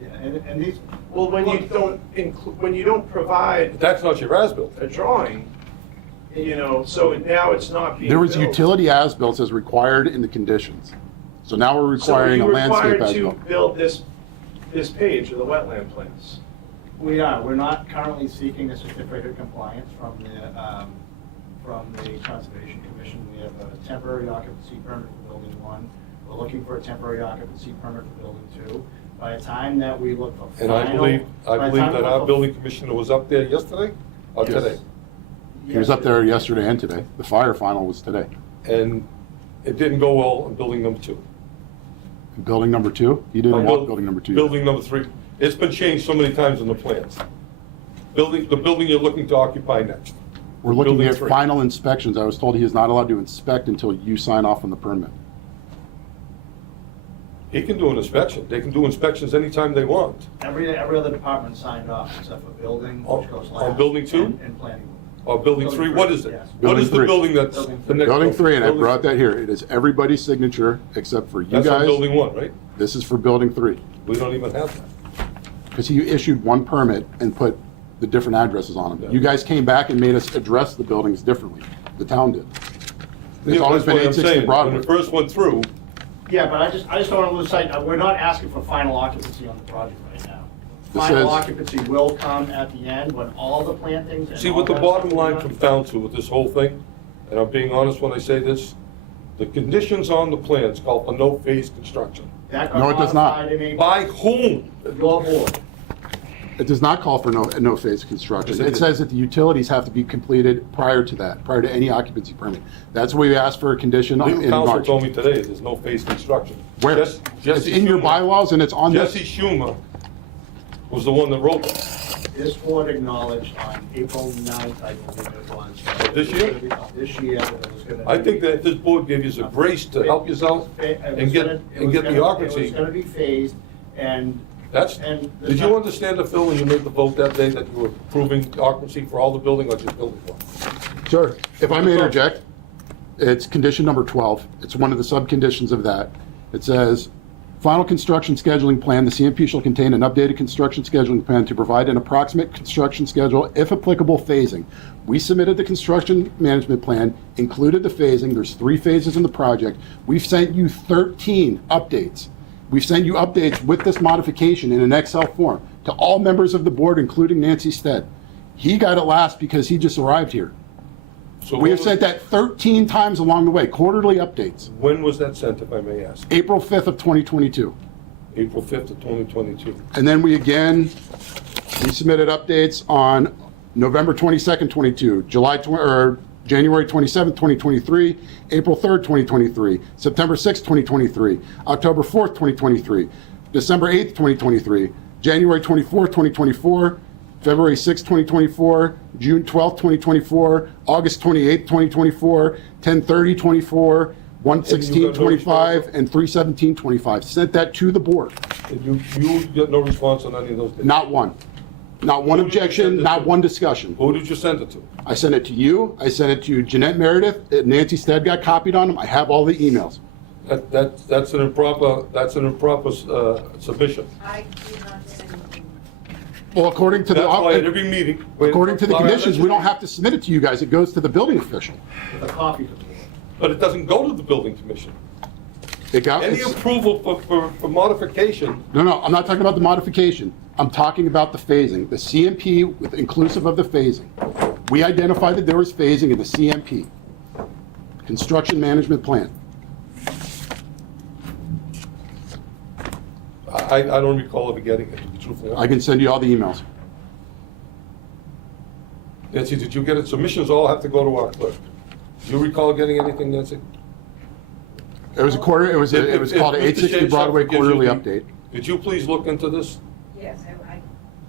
Yeah, and these, Well, when you don't when you don't provide That's not your as-built. a drawing, you know, so now it's not being There was built. utility as-built as required in the conditions. So now we're So requiring a you landscape required as-built. to build this page of the wetland plans. we're not currently seeking a certificate of compliance from the Conservation Commission. We have a temporary occupancy permit for building 1. We're looking for a temporary occupancy permit for building 2. By the time that we look for And final. I believe by the time that we look our for- building commissioner was up there yesterday or Yes. today. He was up there yesterday and today. The fire final was today. And it didn't go well on building number 2. Building number 2, you didn't want building number 2. Building number 3. It's been changed so many times in the plans. The building you're looking to occupy next. We're looking building at 3. final inspections. I was told he is not allowed to inspect until you sign off on the permit. He can do an inspection. They can do inspections anytime they want. Every other department signed off except for building, which goes On last. building 2? And planning. Or building 3, what is it? Yes. What Building is the 3. building that's Building the next? Building 3, and I Building brought 3. that here. It is everybody's signature except for you That's on guys. building 1, right? This is for building 3. We don't even have that. Because he issued one permit and put the different addresses on them. You guys came back and made us address the buildings differently. The town did. It's Yeah, always that's been what I'm 860 saying. When Broadway. it first went through, Yeah, but I just don't want to lose sight. We're not asking for final occupancy on the project right now. This Final says- occupancy will come at the end when all the plantings and see all what the that bottom stuff line is done. comes down to with this whole thing, and I'm being honest when I say this, the conditions on the plans call for no phase construction. That got No, it does not. modified in April. By whom? Your board. It does not call for no phase construction. Yes, it It did. says that the utilities have to be completed prior to that, prior to any occupancy permit. That's what we asked for a condition Legal in counsel March. told me today there's no phase construction. Where? Jesse It's in your Schumer- bylaws and it's on this. Jesse Schumer was the one that wrote it. This board acknowledged on April 9th, I believe it was. Of this year? This year, that it was gonna. I think that this board gave you some grace to help yourself and get the occupancy. It was gonna be phased, and. That's, and the did you town- understand the Phil, when you made the vote that day that you were approving occupancy for all the building or just building one? Sir, if I may interject, it's condition number 12. It's one of the sub-conditions of that. It says, final construction scheduling plan, the CMP shall contain an updated construction scheduling plan to provide an approximate construction schedule, if applicable, phasing. We submitted the construction management plan, included the phasing. There's 3 phases in the project. We've sent you 13 updates. We've sent you updates with this modification in an Excel form to all members of the board, including Nancy Stead. He got it last because he just arrived here. So We what have was- sent that 13 times along the way, quarterly updates. When was that sent, if I may ask? April 5th of 2022. April 5th of 2022. And then we submitted updates on November 22nd, 22, January 27th, 2023, April 3rd, 2023, September 6th, 2023, October 4th, 2023, December 8th, 2023, January 24th, 2024, February 6th, 2024, June 12th, 2024, August 28th, 2024, 10/30/24, 1/16/25, and 3/17/25. Sent that to the board. Did you get no response on any of those dates? Not one. Not one Who did you send objection, it not to? one discussion. Who did you send it to? I sent it to you, I sent it to Jeanette Meredith, Nancy Stead got copied on them, I have all the emails. That's an improper submission. I did not get anything. Well, according to That's why at the, every meeting. according to the Laura, conditions, we don't have to submit it to you guys, it goes to the building official. With a copy to the board. But it doesn't go to the building commission. It got, Any it's- approval for modification, no, I'm not talking about the modification, I'm talking about the phasing, the CMP with inclusive of the phasing. We identified that there was phasing in the CMP, Construction Management Plan. I don't recall ever getting it, to be truthfully I honest. can send you all the emails. Nancy, did you get it? Submissions all have to go to our clerk. Do you recall getting anything, Nancy? It was a quarter, it was called an If Mr. 860 Shea Broadway gives you quarterly the- update. Could you please look into this? Yes, I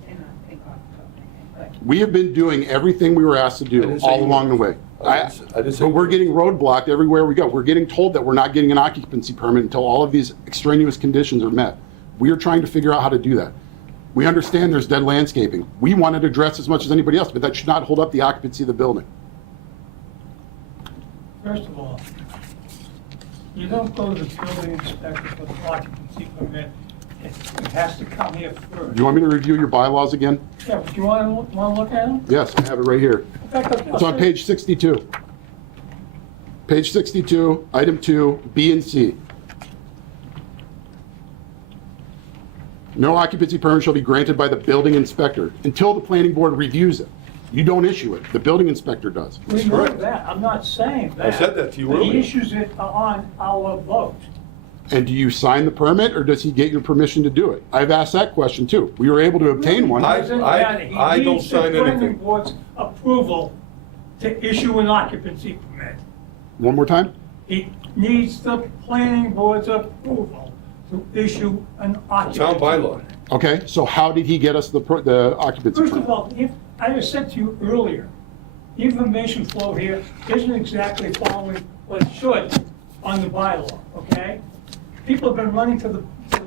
cannot think off the top of my head. We have been doing everything we were asked to I do didn't say all you along the were. way. I didn't say But you we're were. getting roadblocked everywhere we go. We're getting told that we're not getting an occupancy permit until all of these extraneous conditions are met. We are trying to figure out how to do that. We understand there's dead landscaping. We want it addressed as much as anybody else, but that should not hold up the occupancy of the building. First of all, you don't go to the building inspector for the occupancy permit. It has to come here first. Do you want me to review your bylaws again? Yeah, but you want to look at them? Yes, I have it right here. In fact, It's on page 62. Page 62, item 2, B and C. No occupancy permit shall be granted by the building inspector until the planning board reviews it. You don't issue it, the building inspector does. We know correct. that, I'm not saying that. I said that to you But earlier. he issues it on our vote. And do you sign the permit, or does he get your permission to do it? I've asked that question too. We were able to obtain one. Doesn't matter. He I don't needs the sign planning anything. board's approval to issue an occupancy permit. One more time? He needs the planning board's approval to issue an occupancy. Town bylaw. permit. Okay, so how did he get us the occupancy First of permit? all, I just said to you earlier, the information flow here isn't exactly following what it should on the bylaw, okay? People have been running to the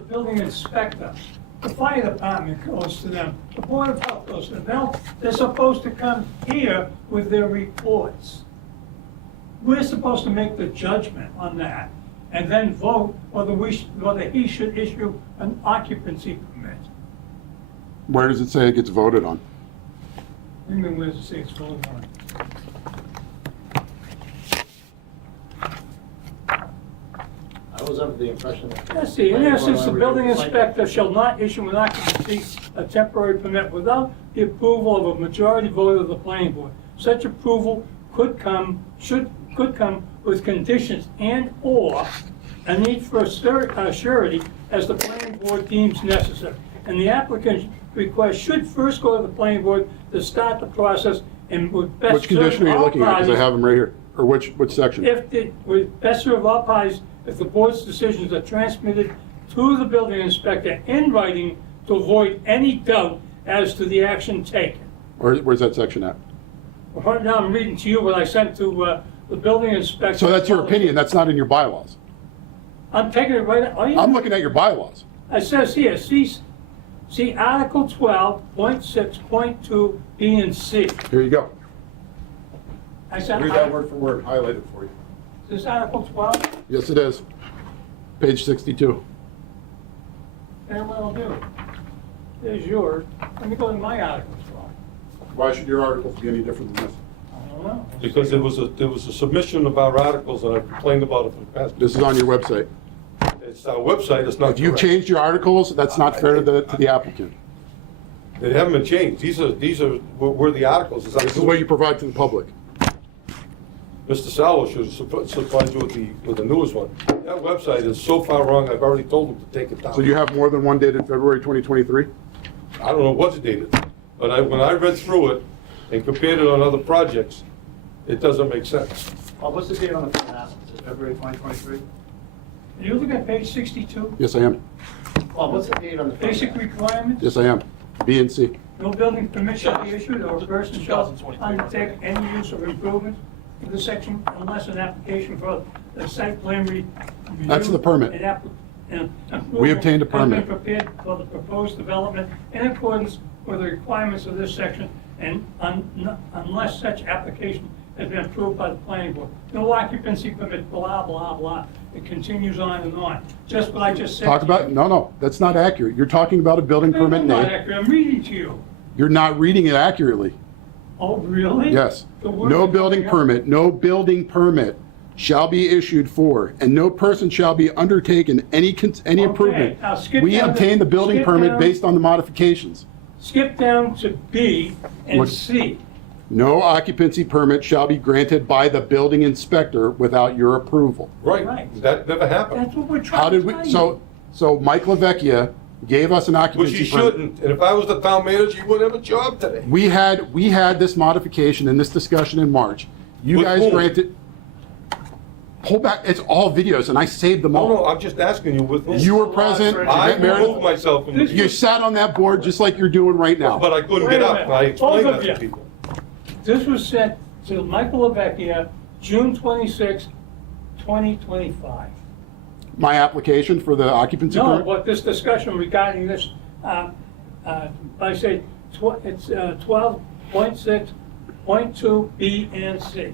building inspector. The fire department goes to them, the board of health goes to them. They're supposed to come here with their reports. We're supposed to make the judgment on that and then vote whether he should issue an occupancy permit. Where does it say it gets voted on? What do you mean, where does it say it's voted on? I was under the impression that. Let's see, in essence, the building inspector shall not issue an occupancy, a temporary permit without the approval of a majority vote of the planning board. Such approval could come with conditions and/or a need for a surety as the planning board deems necessary. And the applicant's request should first go to the planning board to start the process and would best Which condition are serve you all looking at? Because I parties. have them right here. Or which section? If the, would best serve all parties if the board's decisions are transmitted to the building inspector in writing to avoid any doubt as to the action taken. Where's that section at? Right now, I'm reading to you what I sent to the building inspector. So that's your opinion, that's not in your bylaws. I'm taking it right, oh yeah. I'm looking at your bylaws. It says here, see Article 12.6.2 B and C. Here you go. I said, Read that word for word, highlight it for you. Is this Article 12? Yes, it is. Page 62. And what I'll do, there's yours. Let me go to my Article 12. Why should your articles be any different than this? I don't know. Because there was a submission of our articles and I complained about it for the past. This is on your website. It's our website, it's not If you've correct. changed your articles, that's not fair to the applicant. They haven't been changed. These were the articles. This is what you provide to the public. Mr. Salvo should supply you with the newest one. That website is so far wrong, I've already told him to take it down. So you have more than one dated February 2023? I don't know what's dated, but when I read through it and compared it on other projects, it doesn't make sense. Well, what's the date on the front? Is it February 2023? Are you looking at page 62? Yes, I am. Well, what's the date on the front? Basic requirements? Yes, I am. B and C. No building permit shall be issued or a person shall 2023. undertake any use of improvement in this section unless an application for the site plan review. That's the permit. and We obtained a approval permit. has been prepared for the proposed development in accordance with the requirements of this section and unless such application has been approved by the planning board. No occupancy permit, blah, blah, blah. It continues on and on. Just what I just said. Talk to you. about, no, that's not accurate. You're talking about a building permit I'm not name. accurate. I'm reading to you. You're not reading it accurately. Oh, really? Yes. The word No is building coming up. permit shall be issued for, and no person shall be undertaken any improvement. now skip We down to- obtained the building skip permit down. based on the modifications. Skip down to B and Look. C. No occupancy permit shall be granted by the building inspector without your approval. Right, Right. that never happened. That's what we're How trying did to we, tell you. so Mike LaVecchia gave us an Which occupancy he permit. shouldn't, and if I was the town manager, you wouldn't have a job today. We had this modification and this discussion in March. You With guys whom? granted, Pull back, it's all videos, and I saved them No, no, all. I'm just asking you with whom. You were present, I Jeanette Meredith. removed myself from the You meeting, sat on that board just like you're doing right now. but I couldn't Wait get a up, minute. and I explained Both that of to you. people. This was sent to Michael Lavecchia, June 26, 2025. My application for the occupancy No, permit? but this discussion regarding this, I say, it's 12.6.2 B and C.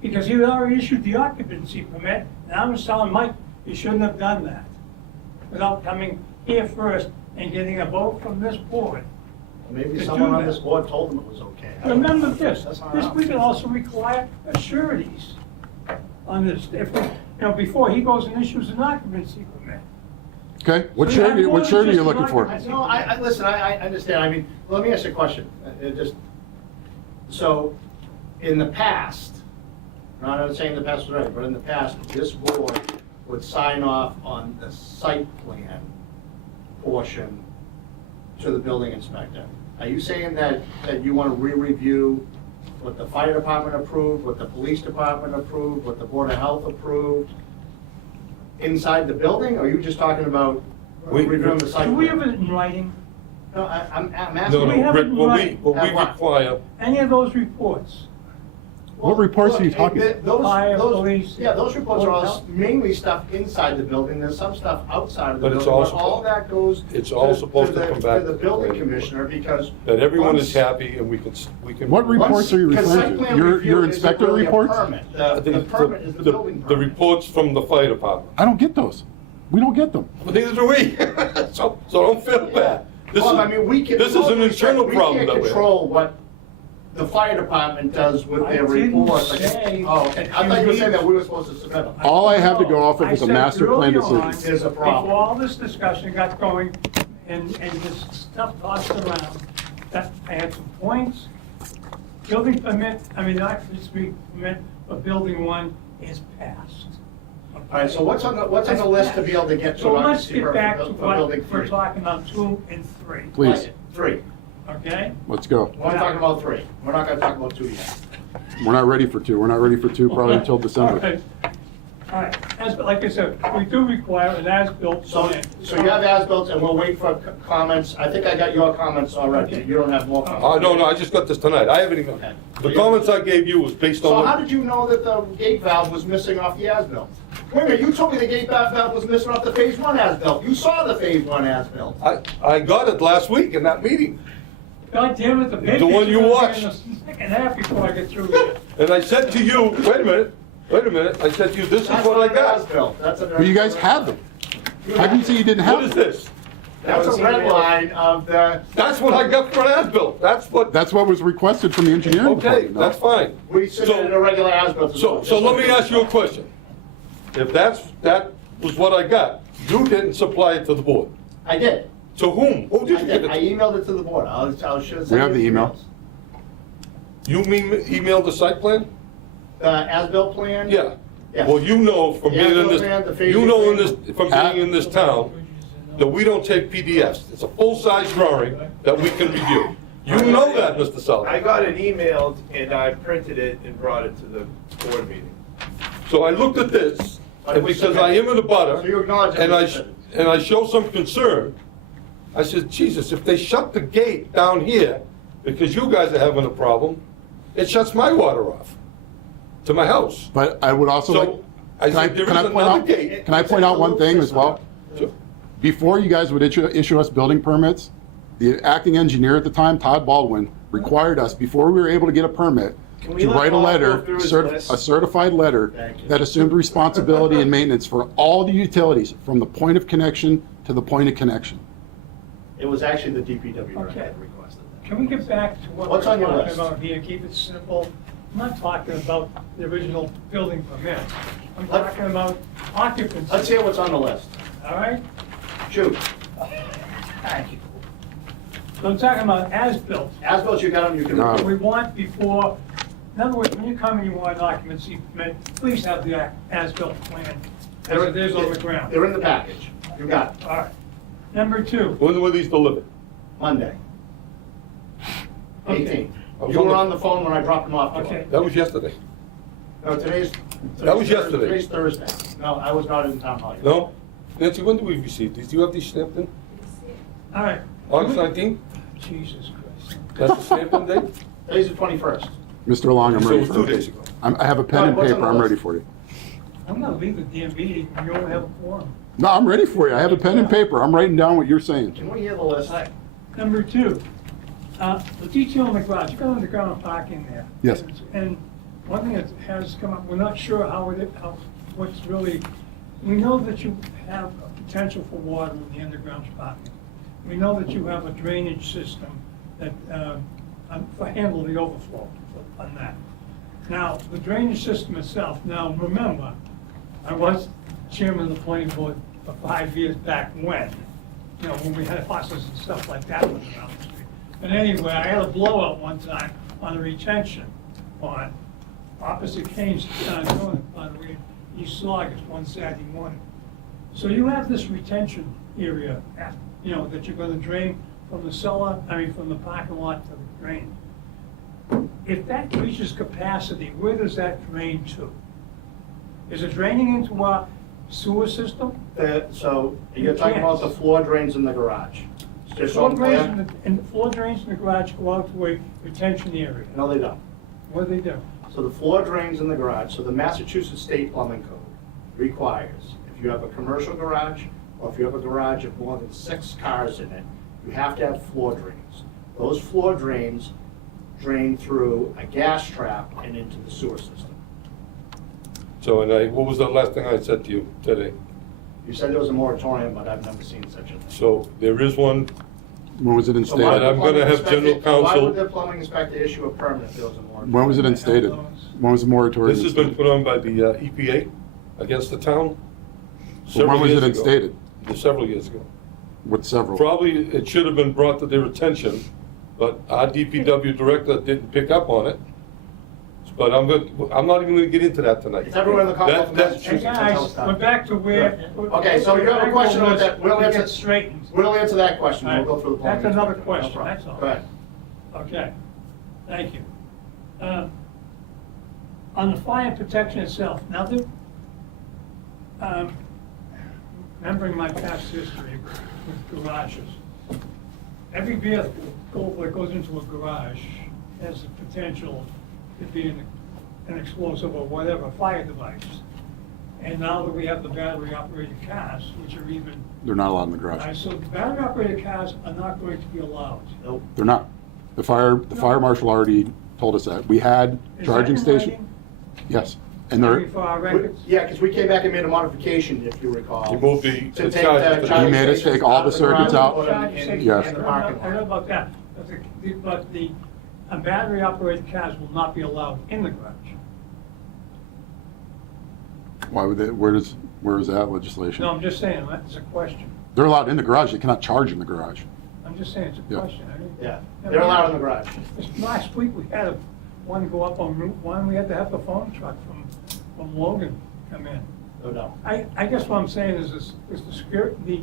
Because he already issued the occupancy permit, and I was telling Mike, he shouldn't have done that without coming here first and getting a vote from this board. Maybe To someone do on that. this board told them it was okay. I don't know. Remember this, That's not this, our- we can also require sureties on this, if we, before he goes and issues an occupancy permit. Okay, what So you have surety, more what than surety are you just looking an for? occupancy. No, listen, I understand, I mean, let me ask you a question. So, in the past, I'm not saying the past was right, but in the past, this board would sign off on the site plan portion to the building inspector. Are you saying that you want to re-review what the fire department approved, what the police department approved, what the board of health approved inside the building, or are you just talking about reviewing the site Do plan? we have it in writing, No, I'm No, asking. we no, have Rick, it what right. we Have what? require, any of those reports? What reports are you talking about? Fire, police. Yeah, those reports are all Health. mainly stuff inside the building, there's some stuff outside of the But building, it's but all all that goes. it's all supposed to the- come back To the to building the commissioner, because. that everyone once- is happy and we can. What reports are you Because referring site to? plan Your review isn't inspector really a reports? permit. The permit is the building The permit. reports from the fire department. I don't get those. We don't get them. But neither do we. So don't feel bad. This Well, is- I mean, we can. This is an internal problem that We we can't have. control what the fire department does with their I didn't reports. say Oh, okay. I thought you were saying that we were supposed to submit them. All I have to go off of is a I said master plan early on, decision. There's a problem. Before all this discussion got going and this stuff tossed around, that I had some points. Building permit, occupancy permit for building one is passed. All right, so what's on the list to be able to get to So an let's occupancy get back to permit for what building we're three? talking about, 2 and 3, Please, Three. okay? let's go. We're talking about three. We're not gonna talk about two yet. We're not ready for two. We're not ready for two probably until All December. right. All right, like I said, we do require an as-built So, plan. so you have as-built, and we'll wait for comments. I think I got your comments already. You don't have more comments. No, I just got this tonight. I haven't even, the comments I gave you was based So how on, did you know that the gate valve was missing off the as-built? Wait a minute, you told me the gate valve was missing off the phase one as-built. You saw the phase one as-built. I got it last week in that meeting. God damn it, the The one you watched. in the second half before I get through here. And I said to you, wait a minute, I said to you, this is That's what I not an got. as-built. That's a. But you guys had them. How can you say you didn't have What is them? this? That's a red line of the, That's what I got for an as-built. That's what, That's what was requested from the engineering okay, department. no? that's fine. we submitted a regular as-built. as So, well. so let me ask you a question. If that was what I got, you didn't supply it to the board. I did. To whom? Who I did you did. give I it to? emailed it to the board. I should have sent We have you the email. emails. You mean emailed the site plan? The as-built plan? Yeah. Yes. Well, you know from Yeah, being in no, man, the this, phase you know in two. this, from being in this town, that we don't take PDFs. It's a full-size drawing that we can review. You know that, Mr. I Sullivan. got it emailed and I printed it and brought it to the board meeting. So I looked at this, and because I am in the So you butter, acknowledge and it. I show some concern, I said, Jesus, if they shut the gate down here, because you guys are having a problem, it shuts my water off to my house. But I would also like, So, I said, there is can I point another out, gate. can I point out one thing as well? Sure. Before you guys would issue us building permits, the acting engineer at the time, Todd Baldwin, required us, before we were able to get a permit, Can we to let write a Bob go letter, through his list? a certified letter Thank you. that assumed responsibility and maintenance for all the utilities, from the point of connection to the point of connection. It was actually the DPW Okay. that requested that. Can we get back to what we're What's on your talking list? about here, keep it simple? I'm not talking about the original building permit. I'm talking about occupancy. Let's hear what's on the list. All right? Shoot. Thank you. So I'm talking about as-built. As-built, you got them, you can. No. We want before, in other words, when you come and you want an occupancy permit, please have the as-built plan as it is on the ground. They're in the package. You got it. All right. Number 2, When were these delivered? Monday. Okay. 18. I was You on were the- on the phone when I dropped them off. to Okay. him. That was yesterday. No, today's, That was yesterday. Today's Thursday. No, I was not in town hall. yet. No? Nancy, when do we receive these? Do you have these stamped in? All right. August 19th? Jesus Christ. That's the stamping date? Today's the 21st. Mr. Long, I'm So it ready was for 2 you. days ago. I have a pen and What's on paper, the I'm list? ready for you. I'm gonna leave the damn meeting, you only have a forum. No, I'm ready for you. I have a pen and paper. I'm writing down what you're saying. Can we hear the list? Number two, the detail in the garage, you got underground parking there. Yes. And one thing that has come up, we're not sure what's really, we know that you have a potential for water in the underground parking. We know that you have a drainage system that, for handle the overflow on that. Now, the drainage system itself, now remember, I was chairman of the planning board for 5 years back when, when we had horses and stuff like that running around the street. But anyway, I had a blowout one time on a retention pond, opposite Kane's, on East Saugus, one Saturday morning. So you have this retention area, that you're gonna drain from the cellar, from the parking lot to the drain. If that reaches capacity, where does that drain to? Is it draining into our sewer system? So you're talking about the floor drains in the garage? Just so I'm clear? And the floor drains in the garage go out to a retention area. No, they don't. What do they do? So the floor drains in the garage, so the Massachusetts State Plumbing Code requires, if you have a commercial garage, or if you have a garage of more than 6 cars in it, you have to have floor drains. Those floor drains drain through a gas trap and into the sewer system. So, what was the last thing I said to you today? You said there was a moratorium, but I've never seen such a thing. So, there is one. When was it So instated? why would the I'm gonna plumbing have general inspector- Why counsel- would the plumbing inspector issue a permit if there was a moratorium? When was it instated? When was the moratorium This has been instated? put on by the EPA against the town. But when was it several years ago. instated? Several years ago. What several? Probably it should have been brought to their attention, but our DPW director didn't pick up on it. But I'm not even gonna get into that tonight. It's everywhere in the Commonwealth of That- Massachusetts. Hey That's how it's guys, done. we're back to where. Okay, so you have a question with that, we'll Get answer, straightened. we'll answer that question, we'll go through the plumbing. That's another inspector. No question, problem. that's all. Go ahead. Okay, thank you. On the fire protection itself, now remembering my past history with garages, every vehicle that goes into a garage has the potential to be an explosive or whatever, fire device. And now that we have the battery operated cars, which are even, They're not allowed in the garage. so the battery operated cars are not going to be allowed. Nope. They're not. The fire marshal already told us that. We had Is charging that in station. writing? Yes. And Maybe they're, for our records? Yeah, because we came back and made a modification, if you recall. You moved the To take charging the to charging He made us stations take all the of garage circuits out. and put them in- Yes. in the parking I know lot. about that, but the battery operated cars will not be allowed in the garage. why would they, where is that legislation? No, I'm just saying, that's a question. They're allowed in the garage. They cannot charge in the garage. I'm just saying, it's a Yeah. question. I didn't- Yeah, they're allowed in the garage. Last week, we had one go up on Route 1, we had to have the phone truck from Logan come in. No doubt. I guess what I'm saying is the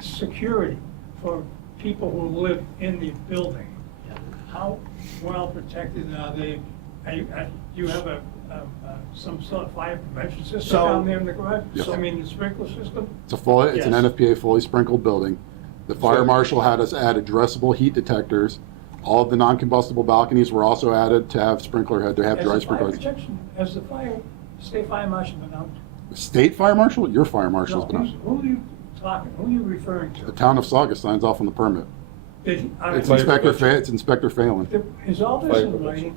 security for people who live in the building. How well protected are they? You have some sort of fire prevention system So- down there in the garage? Yes. I mean, the sprinkler system? It's an Yes. NFPA fully sprinkled building. The fire marshal had us add addressable heat detectors. All of the non-combustible balconies were also added to have sprinkler head, to have dry sprinklers. Has the state fire marshal been out? The state fire marshal? Your fire No, marshal's been out. who are you talking, who are you referring The to? town of Saugus signs off on the permit. It's Inspector Phelan. Is all this in writing?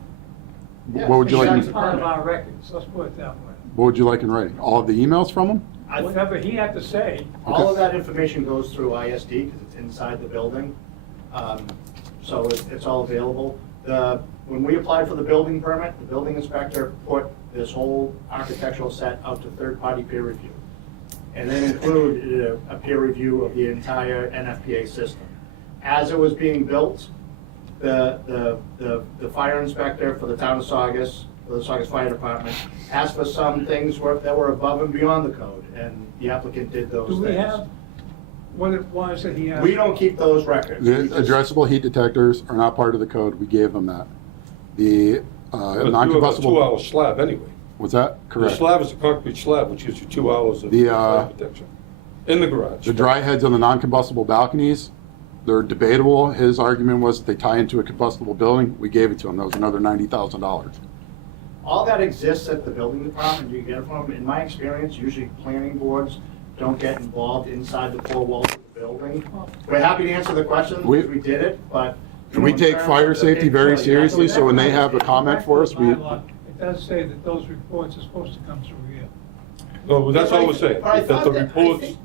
What would you like? That's in- part of our records, let's put it that way. What would you like in writing? All of the emails from him? Whatever he had to say, All of that information goes through ISD because it's inside the building. So it's all available. When we applied for the building permit, the building inspector put this whole architectural set out to third-party peer review. And then included a peer review of the entire NFPA system. As it was being built, the fire inspector for the town of Saugus, for the Saugus Fire Department, asked for some things that were above and beyond the code, and the applicant did those do things. we have what it was that he asked? We don't keep those records. The We just- addressable heat detectors are not part of the code. We gave them that. The But you have a non-combustible. 2-hour slab anyway. What's that? The Correct. slab is a concrete slab, which gives you 2 hours of The, fire protection. In the garage. The dry heads on the non-combustible balconies, they're debatable. His argument was that they tie into a combustible building. We gave it to him. That was another $90,000. All that exists at the building department, you get it from, in my experience, usually planning boards don't get involved inside the four walls of the building. We're happy to answer the question, We- because we did it, but. We take fire safety very seriously, so when they have a comment for us, we, It does say that those reports are supposed to come through here. No, but that's all we're saying, But I is that the thought I reports, think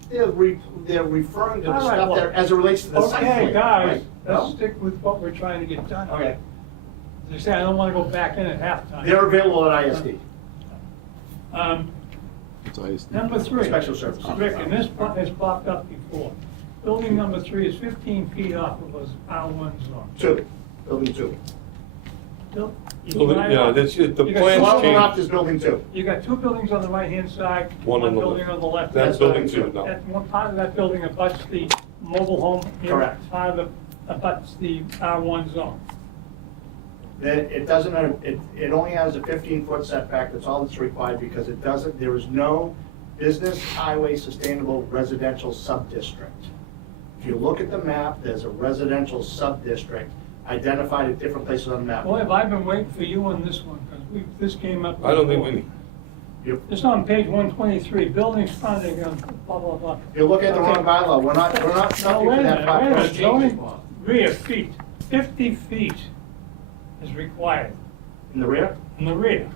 they're referring to the All right, stuff well, there as it relates to the site plan. Okay, guys, right? let's No? stick with what we're trying to get done. Okay, As I say, I don't want to go back in at halftime. they're available at ISD, it's ISD. Number 3. special services. Rick, and this has popped up before. Building number 3 is 15 feet off of a R1 zone. Building 2. Bill, you Well, drive yeah, up. that's it. The You got plans One on the change. left is building 2. You got 2 buildings on the right-hand side, One one on the building left. on the left. That's building 2 now. That one part of that building abuts the mobile home. Correct. Part of it abuts the R1 zone. It doesn't, it only has a 15-foot setback, that's all that's required, because it doesn't, there is no business highway sustainable residential sub-district. If you look at the map, there's a residential sub-district identified at different places on the map. Boy, have I been waiting for you on this one, because this came up. I don't think before. we need. It's on page 123, buildings fronting on blah, blah, blah. You're looking at the wrong Okay. bylaw, we're not No, subject wait to a that minute, part. wait a minute, Those changes zoning, rear feet, 50 feet is required in the rear? in the rear.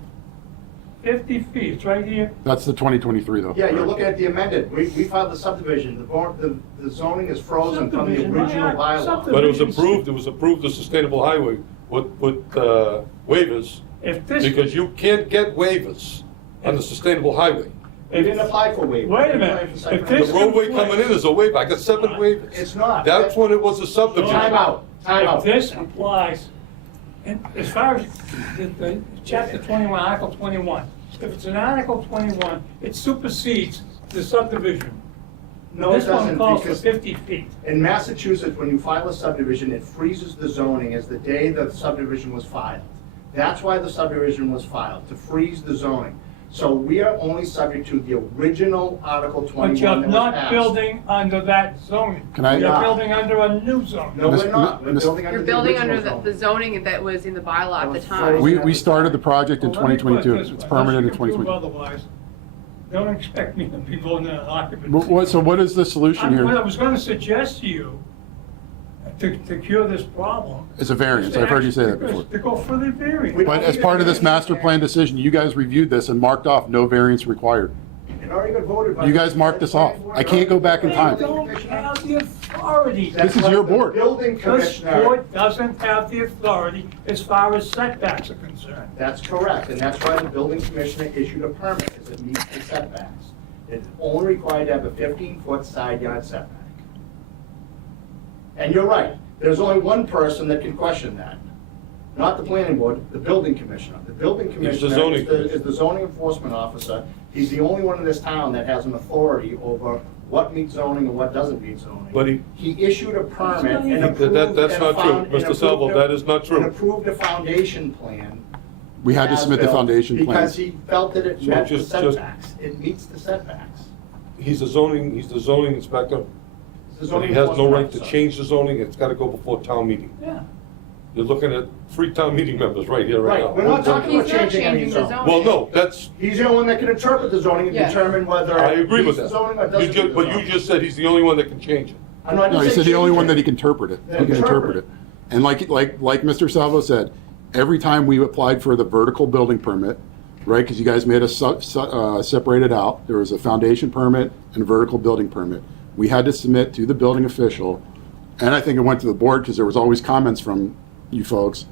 50 feet, it's right here. That's the 2023 though. Yeah, you're looking at the amended, we filed the subdivision, the zoning is frozen from the Subdivision, original right, bylaw. But it was approved as sustainable highway with waivers, If this, because you can't get waivers on the sustainable highway. They didn't apply for waivers. Wait a They minute. applied for site If plan. The this- roadway coming in is a waiver, I got 7 waivers. It's not. That's when it was a subdivision. Time out, time if out. this applies, and as far as the chapter 21, article 21, if it's an article 21, it supersedes the subdivision. No, it This one doesn't, calls for because 50 feet. in Massachusetts, when you file a subdivision, it freezes the zoning as the day the subdivision was filed. That's why the subdivision was filed, to freeze the zoning. So we are only subject to the original Article 21 But you're that was not passed. building under that zoning. Can I- You're Yeah. building under a new zone. No, Miss- we're not. We're Miss- building under You're the building original under zoning. the zoning that was in the bylaw at the That was time. frozen. We started the project in Well, let me put it 2022. this It's way. permanent in Unless you can prove 2022. Otherwise, don't expect me to be voting in an occupancy. So what is the solution What I here? was gonna suggest to you, to cure this problem. It's a variance. I've heard you say that before. To go for the variance. We- But as part of this master plan decision, you guys reviewed this and marked off no variance required. It already got voted by. You guys marked this off. I can't go back in They time. don't have the authority. This is your board. The building This commissioner, board doesn't have the authority as far as setbacks are concerned. that's correct, and that's why the building commissioner issued a permit, because it meets the setbacks. It's only required to have a 15-foot side yard setback. And you're right, there's only one person that can question that. Not the planning board, the building commissioner. The building the commissioner zoning is the zoning enforcement officer. He's the only one in this town that has an authority over what meets zoning and what doesn't meet zoning. But He issued a permit and That- approved. that's and not true. found- and Mr. Salvo, approved a- that is not true. And approved a foundation plan. We had to submit the as-built foundation plan. Because he felt that it So met the just- setbacks. It meets the setbacks. he's the zoning inspector. The zoning He has no enforcement right to officer. change the zoning, it's gotta go before town meeting. Yeah. You're looking at 3 town meeting members right here, right now. Right, we're not talking about He's not changing any changing the zone. zone. Well, no, that's, He's the only one that can interpret the zoning and Yeah. determine whether. I it agree with meets the that. zoning or doesn't meet the But you zoning. just said he's the only one that can change it. I'm not No, he saying said the only change one it. that he can interpret it. He can interpret it. And like Mr. Salvo said, every time we applied for the vertical building permit, right, because you guys made us separate it out, there was a foundation permit and a vertical building permit. We had to submit to the building official, and I think it went to the board because there was always comments from you folks,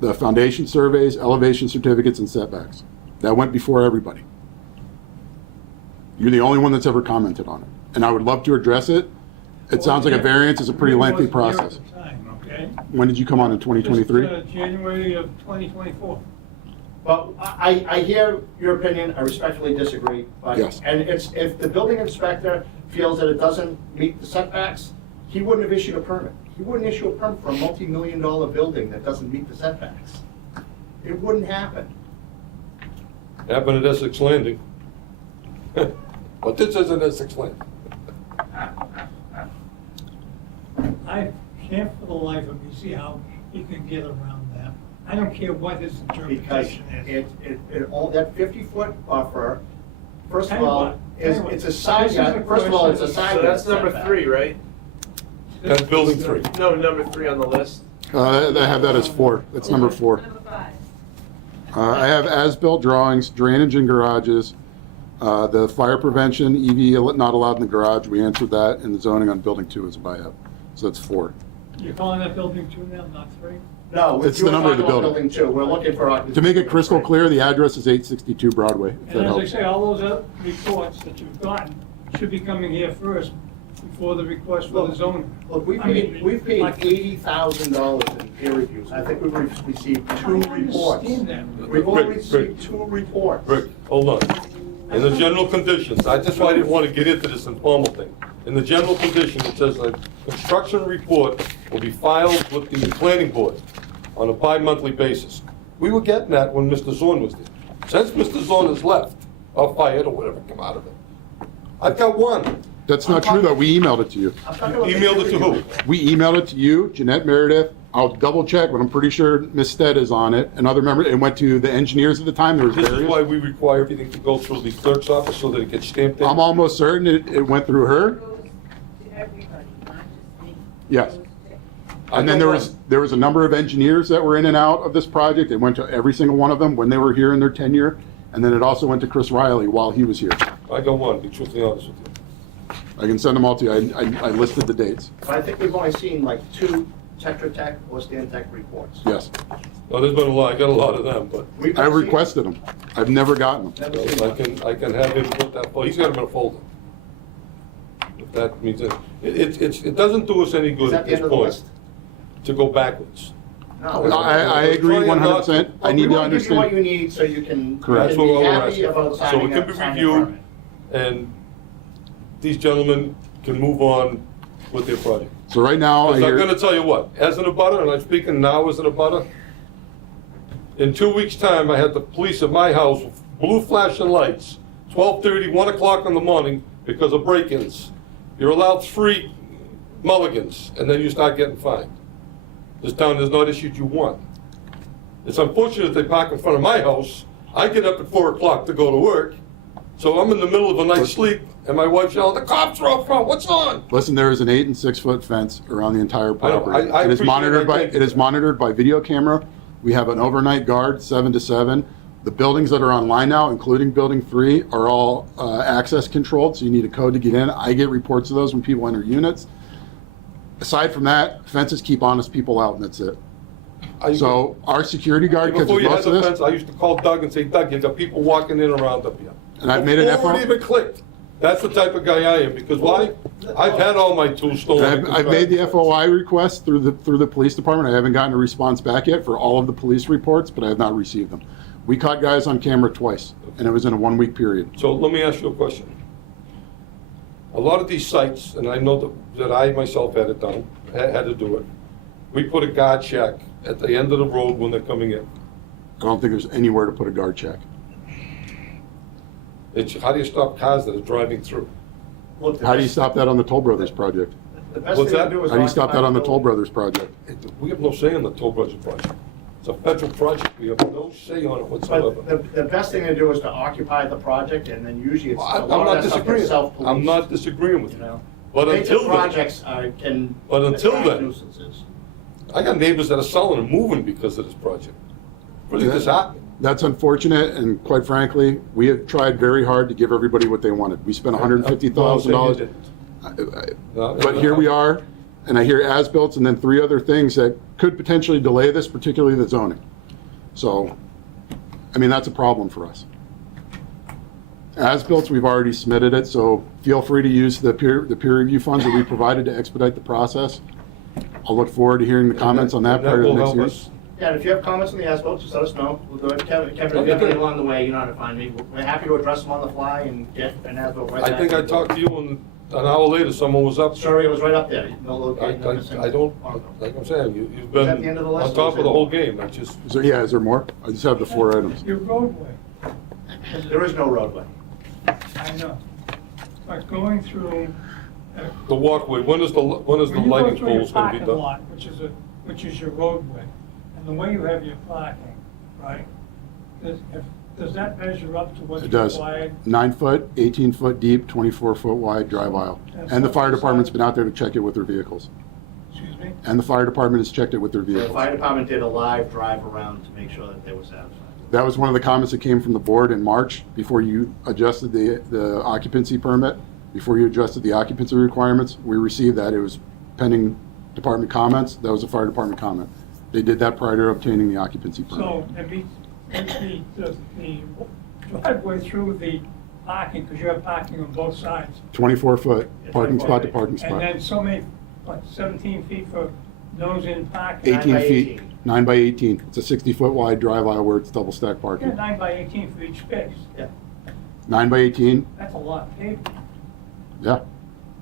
the foundation surveys, elevation certificates, and setbacks. That went before everybody. You're the only one that's ever commented on it. And I would love to address it. It sounds like a variance is a pretty lengthy process. At the time, okay? When did you come on, in 2023? Just, January of 2024. But I hear your opinion, I respectfully disagree. But- Yes. And if the building inspector feels that it doesn't meet the setbacks, he wouldn't have issued a permit. He wouldn't issue a permit for a multi-million-dollar building that doesn't meet the setbacks. It wouldn't happen. happened at Essex Landing. But this isn't Essex Landing. I can't for the life of me see how you can get around that. I don't care what his Because interpretation is. that 50-foot buffer, first of Tell you all, what, is, tell you it's what, a side this is yard, a first of all, it's a question. side So yard that's number setback. 3, right? That's building 3. No, number 3 on the list. I have that as 4. That's number 4. Number 5. I have as-built drawings, drainage in garages, the fire prevention, EV not allowed in the garage. We answered that, and the zoning on building 2 is a buyout. So that's 4. You're calling that building 2 now, not 3? No, It's you the were number of the talking about building. 2. We're looking for occupancy. To make it crystal clear, the address is 862 Broadway, if And that as I helps. say, all those other reports that you've gotten should be coming here first before the request for the zoning. Look, we've I mean, paid like- $80,000 in peer reviews. I think we've received 2 I reports. understand that. We've only Rick, received 2 reports. Rick, hold on. In the general conditions, that's why I didn't want to get into this informal thing. In the general condition, it says a construction report will be filed with the planning board on a bi-monthly basis. We were getting that when Mr. Zorn was there. Since Mr. Zorn has left, or fired, or whatever come out of it, I've got one. That's not true, though. We emailed it to you. I'm talking about the Emailed it to peer who? review. We emailed it to you, Jeanette Meredith. I'll double check, but I'm pretty sure Ms. Stead is on it. Another member, it went to the engineers at the time. There was This is why various. we require everything to go through the clerk's office so that it gets stamped in. I'm almost certain it went through her. Goes to everybody, not just me. Yes. Goes to- And then there was a number of engineers that were in and out of this project. It went to every single one of them when they were here in their tenure. And then it also went to Chris Riley while he was here. I got one, to be truthfully honest with you. I can send them all to you. I listed the dates. But I think we've only seen like 2 Tetra Tech or Stan Tech reports. Yes. Well, there's been a lot, I got a lot of them, but We've I not seen- requested them. I've never gotten them. Never seen one. I can have him put that, he's got them in a folder. If that means it doesn't do us any Is good that at the this end of the point list? to go backwards. No. No, I agree Trying not 100%. I need to We want to give you what understand. you need so you can Correct. That's be what we're happy asking. about So signing it can be a permit. reviewed, and these gentlemen can move on with their project. So right now, I Because I'm hear, gonna tell you what, as an abutter, and I'm speaking now as an abutter, in 2 weeks' time, I had the police at my house, with blue flashing lights, 12:30, 1 o'clock in the morning, because of break-ins. You're allowed 3 mulligans, and then you start getting fined. This town has not issued you one. It's unfortunate they park in front of my house. I get up at 4 o'clock to go to work, so I'm in the middle of a night's sleep, and my wife's yelling, "The cops are out front, what's on?" listen, there is an 8 and 6 foot fence around the entire property. I It is appreciate monitored that. by, Thank it you. is monitored by video camera. We have an overnight guard, 7 to 7. The buildings that are online now, including building 3, are all access controlled, so you need a code to get in. I get reports of those when people enter units. Aside from that, fences keep honest people out, and that's it. So our security guard, because Before of you had most of the this, fence, I used to call Doug and say, "Doug, you got people walking in around up here." and I've made an Before FO. it even clicked. That's the type of guy I am, because why? I've had all my tools stolen. And I've made the FOI request through the police department. I haven't gotten a response back yet for all of the police reports, but I have not received them. We caught guys on camera twice, and it was in a 1-week period. So let me ask you a question. A lot of these sites, and I know that I myself had it done, had to do it, we put a guard check at the end of the road when they're coming in. I don't think there's anywhere to put a guard check. How do you stop cars that are driving through? Look, the How do you best- stop that on the Toll Brothers project? The best What's thing to that? do is How do you stop occupy that on the the Toll building. Brothers project? We have no say in the Toll Brothers project. It's a federal project. We have no say on it whatsoever. But the best thing to do is to occupy the project, and then usually it's, a I'm lot not of that stuff disagreeing. gets self-policed. I'm not disagreeing with You you. know? But Basic until then, projects can But until attract then- nuisances. I got neighbors that are selling and moving because of this project. Really disheartening. That's unfortunate, and quite frankly, we have tried very hard to give everybody what they wanted. We spent $150,000. But here we are, and I hear as-built and then 3 other things that could potentially delay this, particularly the zoning. So, I mean, that's a problem for us. As-built, we've already submitted it, so feel free to use the peer review funds that we provided to expedite the process. I'll look forward to hearing the comments on that And part of the will next help year. us. Yeah, and if you have comments on the as-built, just let us know. We'll do it. Kevin, if you Okay, have good. any along the way, you know how to find me. We're happy to address them on the fly and get an as-built right back. I think I talked to you, and an hour later, someone was up. Sorry, it was right up there. No I locating, no missing. don't, like I'm saying, you've Was that the end been of the list, on or top was of the there whole more? game. I just, Is there more? I just have the 4 items. Your roadway, There is no roadway. I know. But going through. The walkway, when is the lighting poles gonna be When you go through your parking done? lot, which is your roadway, and the way you have your parking, right? Does that measure up to what's It does. required? 9 foot, 18 foot deep, 24 foot wide drive aisle. And the fire department's been out there to check it with their vehicles. Excuse me? And the fire department has checked it with their So the vehicles. fire department did a live drive around to make sure that they were satisfied. That was one of the comments that came from the board in March, before you adjusted the occupancy permit, before you adjusted the occupancy requirements. We received that. It was pending department comments. That was a fire department comment. They did that prior to obtaining the occupancy permit. So, the driveway through the parking, because you have parking on both sides. 24 foot, parking spot to parking And spot. then so many, what, 17 feet for nose-in parking? 18 by feet, 18. 9 by 18. It's a 60 foot wide drive aisle where it's double stack Yeah, parking. 9 by 18 for each space. Yeah. 9 by 18, That's a lot of pavement. yeah.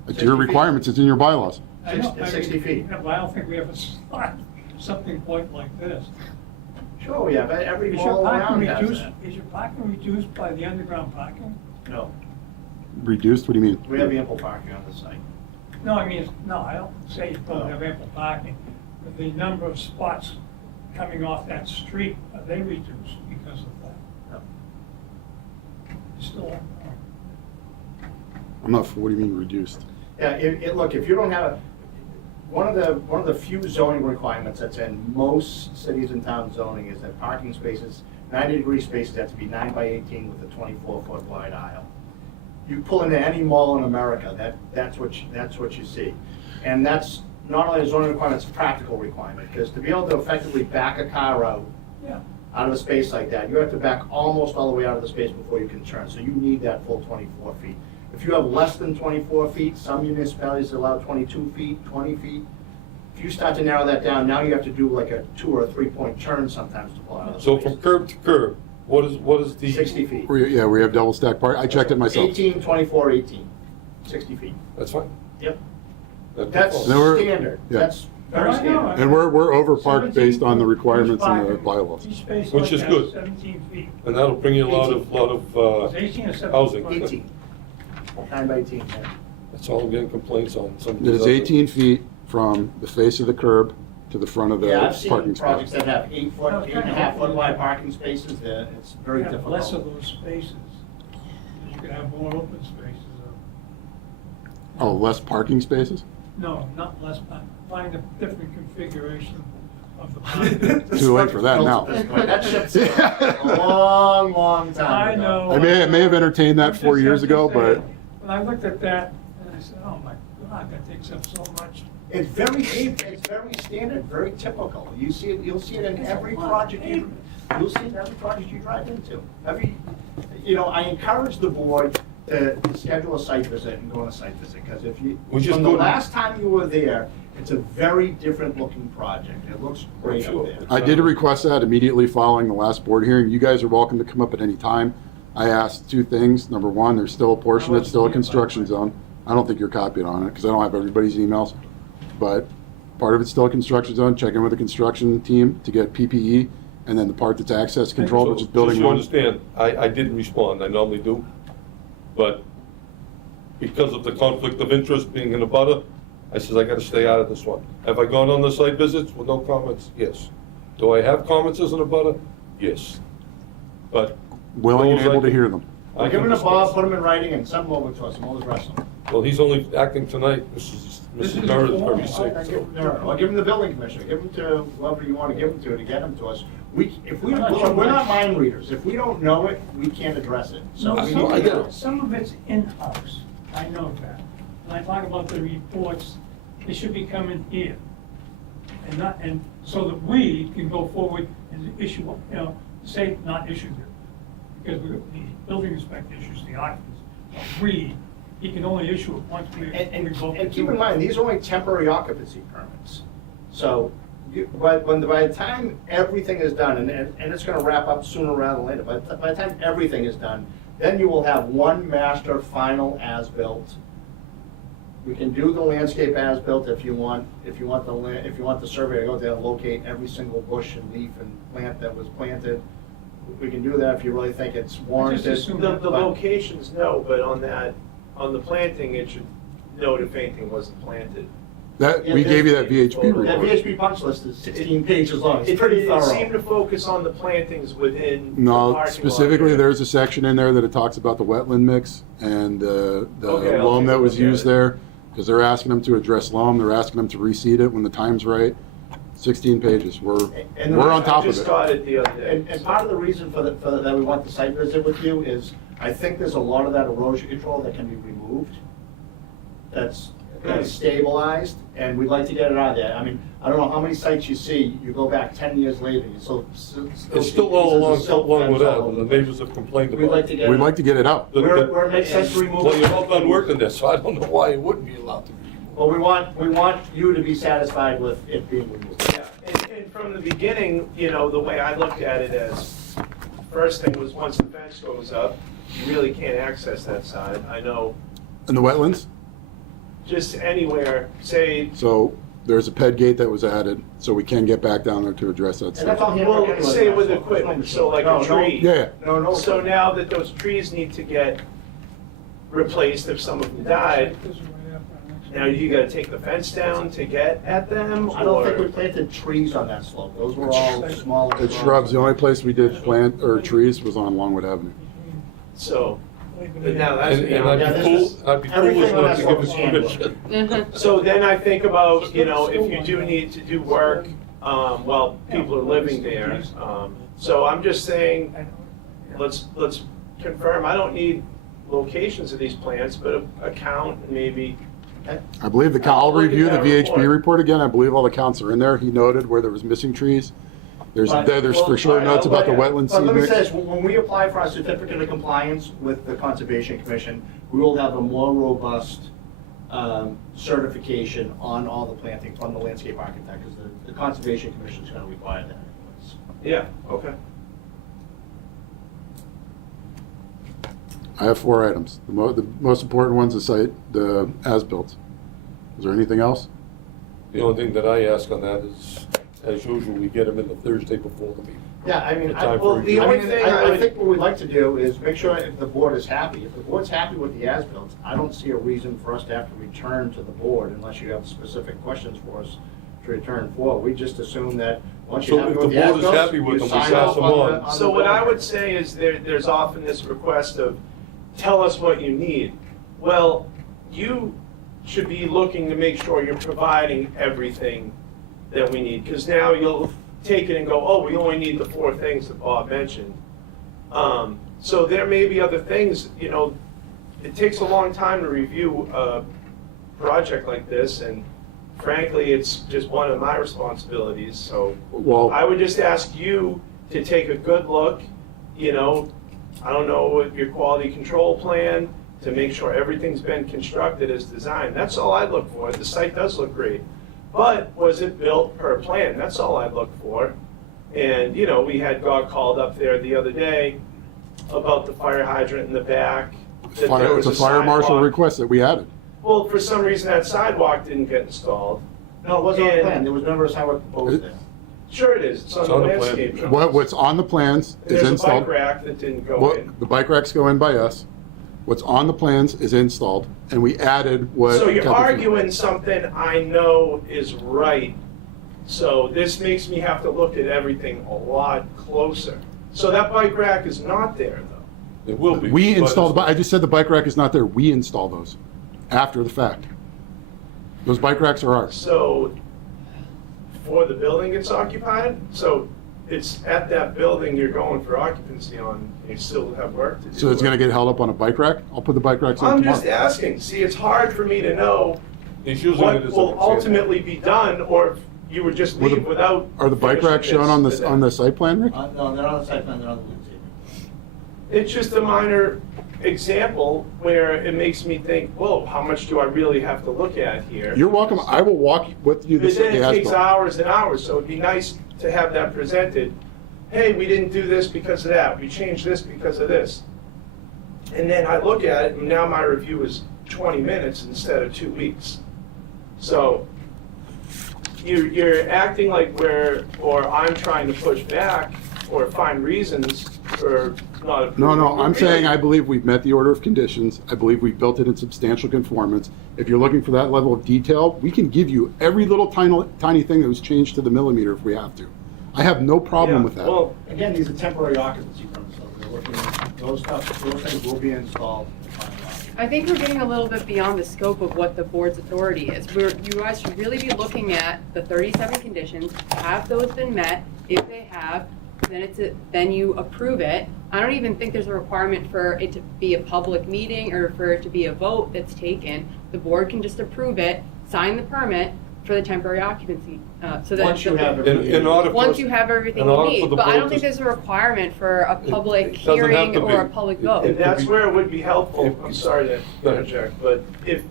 It's 60 your feet. requirements, it's in your bylaws. I know, It's 60 feet. Yeah, but I don't think we have a slot, something point like this. Sure, we have, every Is your mall parking around has reduced, that. is your parking reduced by the underground parking? No, Reduced, what do you mean? we have ample parking on the site. No, I mean, no, I don't say you don't have ample parking, but the number of spots coming off that street, are they reduced because of that? No. Still, I'm not, what do you mean reduced? Yeah, look, if you don't have, one of the few zoning requirements that's in most cities and towns zoning is that parking spaces, 90-degree spaces have to be 9 by 18 with a 24-foot wide aisle. You pull into any mall in America, that's what you see. And that's not only a zoning requirement, it's a practical requirement, because to be able to effectively back a car out yeah. of a space like that, you have to back almost all the way out of the space before you can turn, so you need that full 24 feet. If you have less than 24 feet, some municipalities allow 22 feet, 20 feet. If you start to narrow that down, now you have to do like a 2 or 3 point turn sometimes to pull out of the So space. from curb to curb, what is the? 60 feet. Yeah, we have double stack park, I checked it myself. 18, 24, 18, 60 feet. That's fine. Yep. That's That's There were- standard. yeah. That's Oh, very I know. standard. And we're over parked 17 based on the feet, requirements each in the parking- bylaws. Each space Which like is that good. 17 feet. And that'll bring you a lot 18. of, It's 18 or 17? housing. 18. 9 by 18, yeah. that's all I'm getting complaints on. Some of It these is other- 18 feet from the face of the curb to the front of the Yeah, I've seen parking projects spot. that have 8 foot, 8.5 foot wide parking spaces, it's very You have difficult. less of those spaces. You could have more open spaces. Oh, less parking spaces? No, not less, find a different configuration of the parking. Too late for that now. That ship's a long, long time I ago. know. I may have entertained that I'm 4 just- years I'm ago, just but saying, when I looked at that, and I said, oh my God, that takes up so much. It's very standard, very typical. You'll see it in every project you'll see it in every project you drive into. I encourage the board to schedule a site visit and go on a site visit, because from the last time you were there, it's a very different looking project. It looks great up there. I did request that immediately following the last board hearing. You guys are welcome to come up at any time. I asked 2 things. Number one, there's still a portion that's still a construction zone. I don't think you're copied on it because I don't have everybody's emails. But part of it's still a construction zone. Check in with the construction team to get PPE. And then the part that's access controlled, which is building Just so you one. understand, I didn't respond, I normally do, but because of the conflict of interest being in a butter, I said, I gotta stay out of this one. Have I gone on the site visits with no comments? Yes. Do I have comments as an abutter? Yes. But. Willing and those I able to can- hear them. I Well, give can them to Bob, discuss. put them in writing, and send them over to us, and we'll address them. Well, he's only acting tonight, Mrs. Murray's very sick. Or give them to the building commissioner, give them to whoever you want to give them to get them to us. We're not mind readers. If we don't know it, we can't address it. So No, we No, I need get to. it. some of it's in-house, I know that. When I talk about the reports, they should be coming here. And so that we can go forward and issue, say not issue it. Because the building inspector issues the occupancy. He can only issue it once we revoke it. And keep in mind, these are only temporary occupancy permits. So, by the time everything is done, and it's gonna wrap up sooner rather than later, but by the time everything is done, then you will have one master final as-built. We can do the landscape as-built if you want the surveyor to go there and locate every single bush and leaf and plant that was planted. we can do that if you really think it's warranted. assume- The but- locations, no, but on the planting, it should note if anything wasn't planted. That, Yeah, we gave you that there's- VHP That report. VHP punch list is 16 pages long, it's pretty It seemed to thorough. focus on the plantings within the No, parking lot specifically, area. there's a section in there that it talks about the wetland mix and the Okay, I'll loam take a that was look at used it. there, because they're asking them to address loam, they're asking them to reseed it when the time's right. 16 pages, we're And on top I of just it. got it the other day. And part of the reason for that we want the site visit with you is, I think there's a lot of that erosion control that can be removed. That's stabilized, and we'd like to get it out of there. I mean, I don't know how many sites you see, you go back 10 years later, you still. It's still all along with that, and the neighbors have complained We'd about like it. to get. We'd like to get it out. Where it makes sense to remove. Well, you're all done working this, so I don't know why it wouldn't be allowed to be. Well, we want you to be satisfied with it being removed. Yeah, and from the beginning, the way I looked at it as, first thing was once the fence goes up, you really can't access that side. I know, In the wetlands, just anywhere, say, so there's a ped gate that was added, so we can get back down there to address that And that's stuff. all handwork well, anyway. say with There's no equipment, so like No, a no. tree. Yeah, No. So now that those trees need to get replaced if some of them died, now you gotta take the fence down to get at them, I don't think we or? planted trees on that slope. Those were all small. it's shrubs, the only place we did plant, or trees was on Longwood Avenue. So, but now that's. And Yeah, I'd this be is- fool, I'd be everything foolish on not that to slope give is us handwork. permission. So then I think about, if you do need to do work, while people are living there. So I'm just saying, let's confirm, I don't need locations of these plants, but a count, maybe. I believe I'll Look at review the that VHP report. report again, I believe all the counts are in there, he noted where there was missing trees. There's for sure notes about the wetland But seed let me mix. say this, when we apply for our certificate of compliance with the Conservation Commission, we will have a more robust certification on all the plantings from the landscape architect, because the Conservation Commission is going to require that anyways. Yeah, okay. I have 4 items. The most important one's the site, the as-built. Is there anything else? The only thing that I ask on that is, as usual, we get them in the Thursday before the meeting. Yeah, I mean, The time for well, review. the only thing I I would- think what we'd like to do is make sure if the board is happy. If the board's happy with the as-built, I don't see a reason for us to have to return to the board unless you have specific questions for us to return for. We just assume that once you So have if with the the board is as-built, happy with you them, we sign pass off them on on. the So what I building. would say is there's often this request of, tell us what you need. Well, you should be looking to make sure you're providing everything that we need, because now you'll take it and go, oh, we only need the 4 things that Bob mentioned. So there may be other things, it takes a long time to review a project like this, and frankly, it's just one of my responsibilities, so. Well, I would just ask you to take a good look, I don't know, with your quality control plan, to make sure everything's been constructed as designed. That's all I look for. The site does look great. But was it built per plan? That's all I look for. And, we had God called up there the other day about the fire hydrant in the back. that there was it's a fire marshal sidewalk. request that we added. Well, for some reason, that sidewalk didn't get installed. No, it wasn't on the And- plan. There was never a sidewalk proposed there. Sure it is. It's on It's the on the plan. landscape. drawings. What's on the plans is There's a bike installed. rack that didn't go What, in. the bike racks go in by us. What's on the plans is installed, and we added what. So you're Kathy- arguing something I know is right. So this makes me have to look at everything a lot closer. So that bike rack is not there, though. It will be. We but installed, I just said the bike rack is not there. We install those after the fact. Those bike racks are ours. So before the building gets occupied, so it's at that building you're going for occupancy on, you still have work to do. So it's gonna get held up on a bike rack? I'll put the bike racks in I'm tomorrow. just asking. See, it's hard for me to know He's using it what as an will example. ultimately be done, or if you would just Were the- leave without. Are the bike racks finishing shown on this the, on the site plan, Rick? No, they're on the site plan, they're on the landscape. It's just a minor example where it makes me think, whoa, how much do I really have to look at here? You're welcome. I will walk with you But this then day it takes as hours and hours, so it'd be nice to have that presented. Hey, we didn't do this because of that, we changed this because of this. And then I look at it, and now my review is 20 minutes instead of 2 weeks. So you're acting like or I'm trying to push back or find reasons for not approving. No, I'm saying I believe we've met the order of conditions. I believe we've built it in substantial conformance. If you're looking for that level of detail, we can give you every little tiny thing that was changed to the millimeter if we have to. I have no problem Yeah, with that. Well, Again, these are temporary occupancy permits, so we're looking at those things will be installed. I think we're getting a little bit beyond the scope of what the board's authority is. You guys should really be looking at the 37 conditions. Have those been met? If they have, then you approve it. I don't even think there's a requirement for it to be a public meeting or for it to be a vote that's taken. The board can just approve it, sign the permit for the temporary occupancy. So that Once you have In order for once us- you have everything in you order for need, the but I board don't think to- there's a requirement for a public it doesn't have hearing to or be. a public vote. and that's where it would be helpful, If- I'm sorry to Go ahead. interject, but if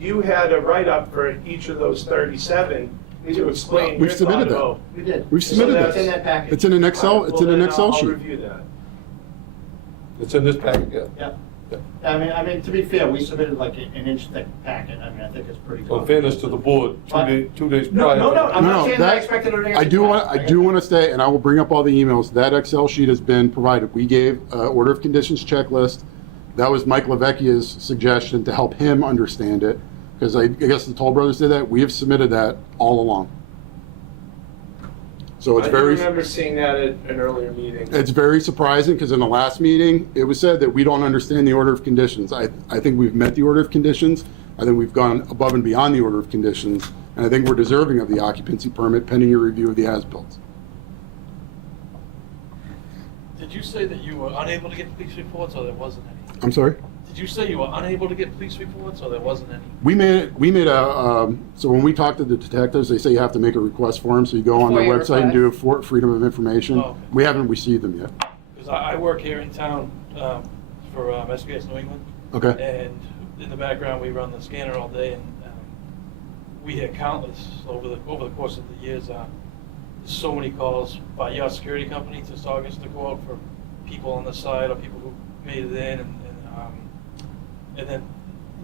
you had a write-up for each of those 37 to explain your We've submitted thought that. about. We did. We've submitted So that. It's in that package. It's in an Excel, it's in an Excel I'll sheet. review that. It's in this packet, yeah. Yeah. Yeah. I mean, to be fair, we submitted like an inch thick packet. I mean, I think it's pretty. So in fairness to the board, But- 2 days No, prior. no, I'm not No, saying that I that- expected everything. I do want to say, and I will bring up all the emails, that Excel sheet has been provided. We gave order of conditions checklist. That was Mike Lavecchia's suggestion to help him understand it, because I guess the Toll Brothers did that. We have submitted that all along. So it's I do very, remember seeing that at an earlier meeting. it's very surprising, because in the last meeting, it was said that we don't understand the order of conditions. I think we've met the order of conditions. I think we've gone above and beyond the order of conditions, and I think we're deserving of the occupancy permit pending your review of the as-built. Did you say that you were unable to get police reports, or there wasn't any? I'm sorry? Did you say you were unable to get police reports, or there wasn't any? We made so when we talk to the detectives, they say you have to make a request for them, so you go on their FOIA website and do a Freedom of Information. Oh, okay. We haven't received them yet. Because I work here in town for SBS New England. Okay. And in the background, we run the scanner all day, and we had countless over the course of the years. So many calls by your security company to Saugus to go out for people on the side or people who made it in, and then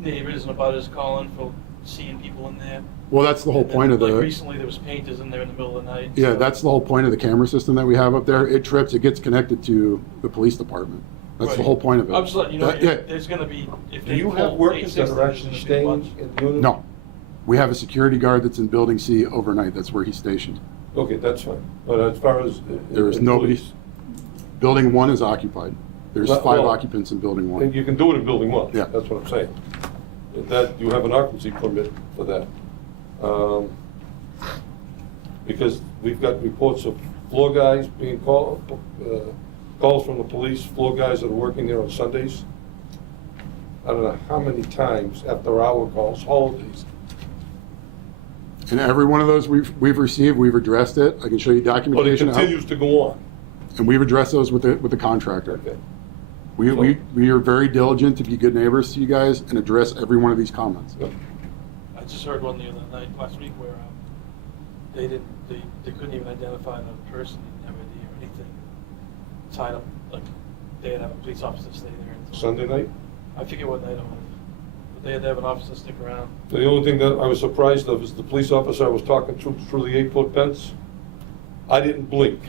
neighbors and abutters calling for seeing people in there. Well, that's the whole And then, point of like the, recently, there was painters in there in the middle of the night. yeah, so- that's the whole point of the camera system that we have up there. It trips, it gets connected to the police department. That's the Right. whole point of it. I'm just letting you know, Yeah. there's gonna be, if Do they you have pull workers that 860, are there's actually gonna be a staying bunch. in the unit? No. We have a security guard that's in Building C overnight. That's where he's stationed. Okay, that's fine. But as far as. There is nobody. Building 1 is occupied. There's Well, 5 well, occupants in Building 1. And you can do it in building 1. Yeah. That's what I'm saying. That, you have an occupancy permit for that. Because we've got reports of floor guys being called, calls from the police, floor guys that are working there on Sundays. I don't know how many times after hour calls, holidays. And every one of those we've received, we've addressed it. I can show you But it documentation. continues to go on. And we've addressed those with the contractor. Okay. We are very diligent to be good neighbors to you guys and address every one of these comments. Yep. I just heard one the other night, last week, where they couldn't even identify the person, didn't have ID or anything, tied up, like, they had to have a police officer stay there. until- Sunday night? I forget what night it was, but they had to have an officer stick around. The only thing that I was surprised of is the police officer I was talking to through the 8-foot fence. I didn't blink,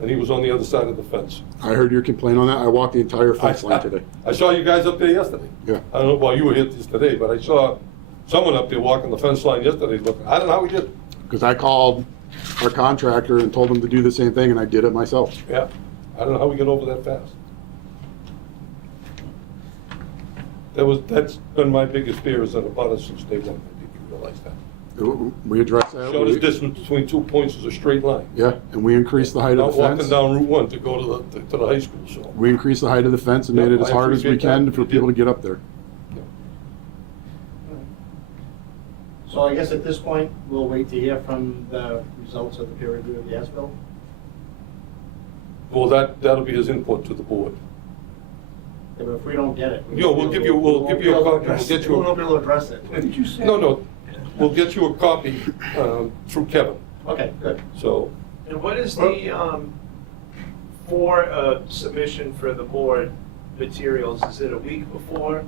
and he was on the other side of the fence. I heard your complaint on that. I walked the entire fence line today. I saw you guys up there yesterday. Yeah. I don't know why you were here just today, but I saw someone up there walking the fence line yesterday looking. I don't know how he did it. Because I called our contractor and told him to do the same thing, and I did it myself. Yeah. I don't know how we got over that fast. That's been my biggest fear is that about us since day one. I think you realize that. We addressed that. Shortest distance between 2 points is a straight line. Yeah, and we increased the height of Not the walking fence. down Route 1 to go to the high school, so. We increased the height of the fence and made Yeah, it as I hard as we appreciate can that. for You people to did. get up there. So I guess at this point, we'll wait to hear from the results of the peer review of the as-built. Well, that'll be his input to the board. Yeah, but if we don't get it. Yeah, we'll give you a copy. We'll get you a- We won't be able to address it. What did you say? No, we'll get you a copy through Kevin, Okay, good. so. And what is the, for a submission for the board materials, is it a week before?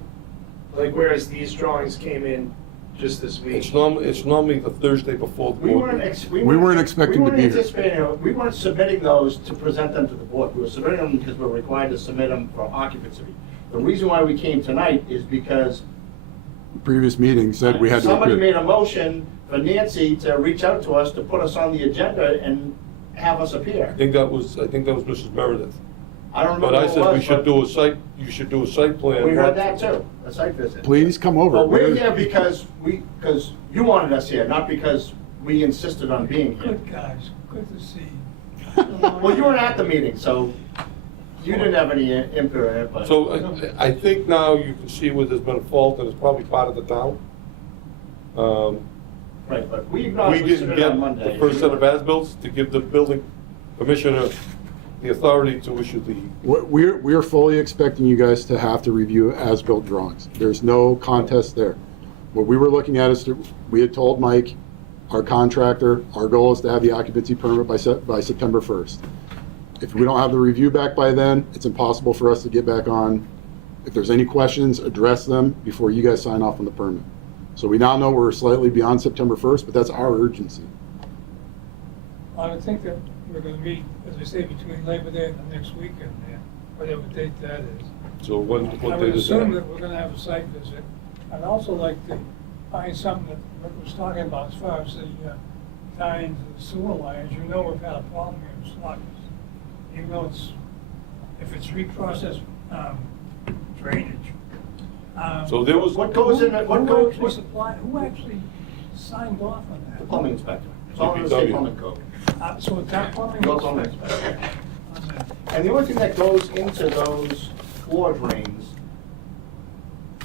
Like, whereas these drawings came in just this week. It's normally the Thursday before the We board weren't, meeting. we weren't expecting to be here. anticipating, we weren't submitting those to present them to the board. We were submitting them because we're required to submit them for occupancy. The reason why we came tonight is because Previous meeting said we had to somebody appear. made a motion for Nancy to reach out to us to put us on the agenda and have us appear. I think that was Mrs. Meredith. I don't remember But I what it said was, we should but do a site, you should do a site plan. we heard that too, a site visit. Please come over. But we're here because you wanted us here, not because we insisted on being here. Good guys, good to see you. Well, you weren't at the meeting, so you didn't have any input in it, but. So I think now you can see where there's been a fault, and it's probably part of the town. Right, but we We acknowledged we didn't submitted get on Monday. the first set of as-bills to give the building commissioner the authority to issue the, We're fully expecting you guys to have to review as-built drawings. There's no contest there. What we were looking at is, we had told Mike, our contractor, our goal is to have the occupancy permit by September 1st. If we don't have the review back by then, it's impossible for us to get back on. If there's any questions, address them before you guys sign off on the permit. So we now know we're slightly beyond September 1st, but that's our urgency. I would think that we're gonna meet, as I say, between Labor Day and the next weekend there, whatever date that is. so what I date would is assume that? that we're gonna have a site visit. I'd also like to find something that Rick was talking about as far as the tying to the sewer lines. You know, we've had a problem here in Saugus. Even though if it's reprocessed drainage. So there was, What goes in, Who actually signed off on that? The plumbing inspector. It's all in the state plumbing code. So it's that plumbing? No plumbing inspector. Okay. And the only thing that goes into those floor drains,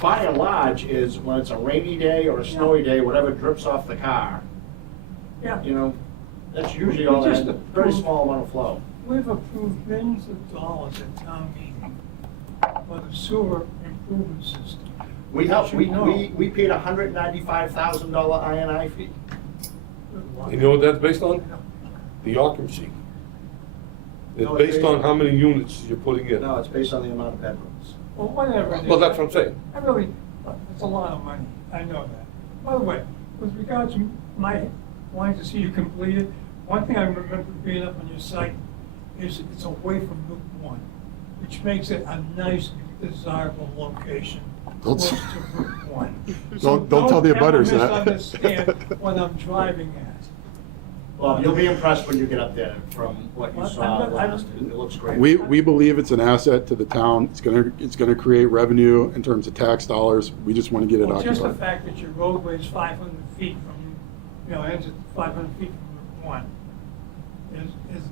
by and large, is when it's a rainy day or a snowy day, whatever drips off the car, Yeah. you know, that's usually all Just that, a- very small amount of flow. We've approved millions of dollars at town meeting for the sewer improvement system. We helped, we No. paid a $195,000 INI fee. you know what that's based on? The occupancy. It's No, it's based based on on- how many units you're putting in. No, it's based on the amount of bedrooms. Well, whatever it is. Well, that's what I'm saying. I really, it's a lot of money, I know that. By the way, with regards to my wanting to see you completed, one thing I remember being up on your site is it's away from Route 1, which makes it a nice, desirable location Don't close s- to Route 1. Don't tell the abutters that. Don't ever misunderstand what I'm driving at. Well, you'll be impressed when you get up there from what you Well, saw I'm not- last. It looks great. We believe it's an asset to the town. It's gonna create revenue in terms of tax dollars. We just want to get it Well, just the occupied. fact that your roadway is 500 feet from, ends at 500 feet from Route 1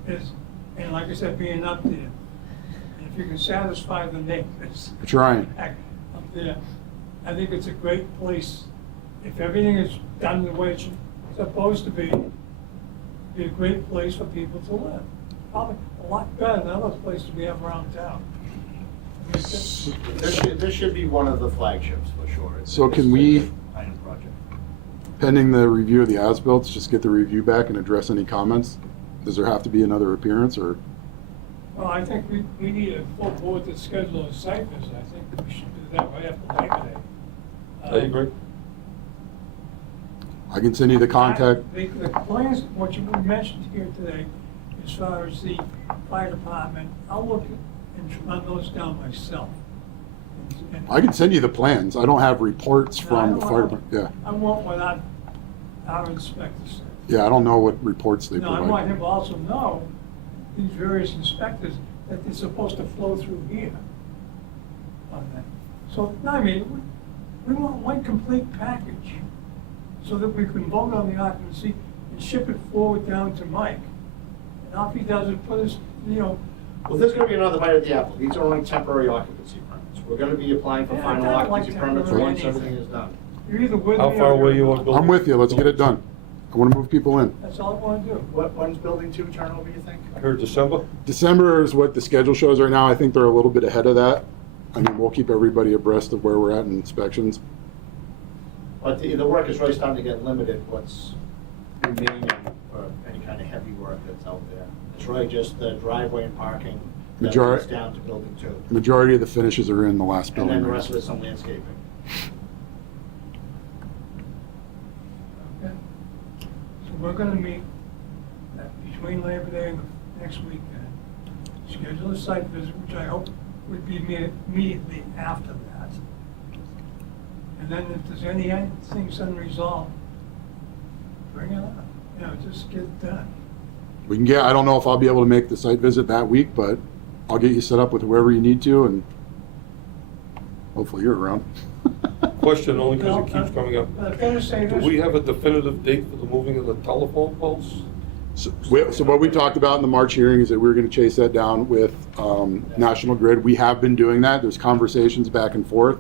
is, and like I said, being up there, if you can satisfy the neighbors. We're trying. Up there, I think it's a great place. If everything is done the way it's supposed to be a great place for people to live. Probably a lot better than other places we have around town. I mean, This should be one of the flagships for sure. So can we- Item project. Pending the review of the as-built, just get the review back and address any comments? Does there have to be another appearance, or? Well, I think we need a full board to schedule a site visit. I think we should do that right after Labor Day. I agree. I can send you the contact. The plans, what you mentioned here today, as far as the fire department, I'll look and run those down myself. And- I can send you the plans. I don't have reports No, from the I fire don't department. Yeah, I want what our inspector said. yeah, I don't know what reports they No, I want provide. him to also know, these various inspectors, that they're supposed to flow through here on that. So, no, I mean, we want one complete package, so that we can vote on the occupancy and ship it forward down to Mike. And off he does it, put his, Well, there's gonna be another bite at the apple. These are only temporary occupancy permits. We're gonna be applying for Yeah, I final don't like occupancy permits temporary once anything. everything is done. you're either with me or. How far away you want building? I'm with you. Let's get it done. I want to move people in. That's all I wanna do. When's building 2 turnover, you think? I heard December. December is what the schedule shows right now. I think they're a little bit ahead of that. I mean, we'll keep everybody abreast of where we're at in inspections. But the work is really starting to get limited, what's remaining for any kind of heavy work that's out there. It's really just the driveway and parking that Majority- leads down to building 2. Majority of the finishes are in the last building. And then the rest of right it's some landscaping. gonna meet between Labor Day and the next weekend, schedule a site visit, which I hope would be immediately after that. And then if there's anything unresolved, bring it up, you know, just get it done. We can get, I don't know if I'll be able to make the site visit that week, but I'll get you set up with whoever you need to, and hopefully you're around. Question only because it keeps coming up. I've got to say Do this. we have a definitive date for the moving of the telephone poles? So what we talked about in the March hearing is that we were going to chase that down with National Grid. We have been doing that. There's conversations back and forth.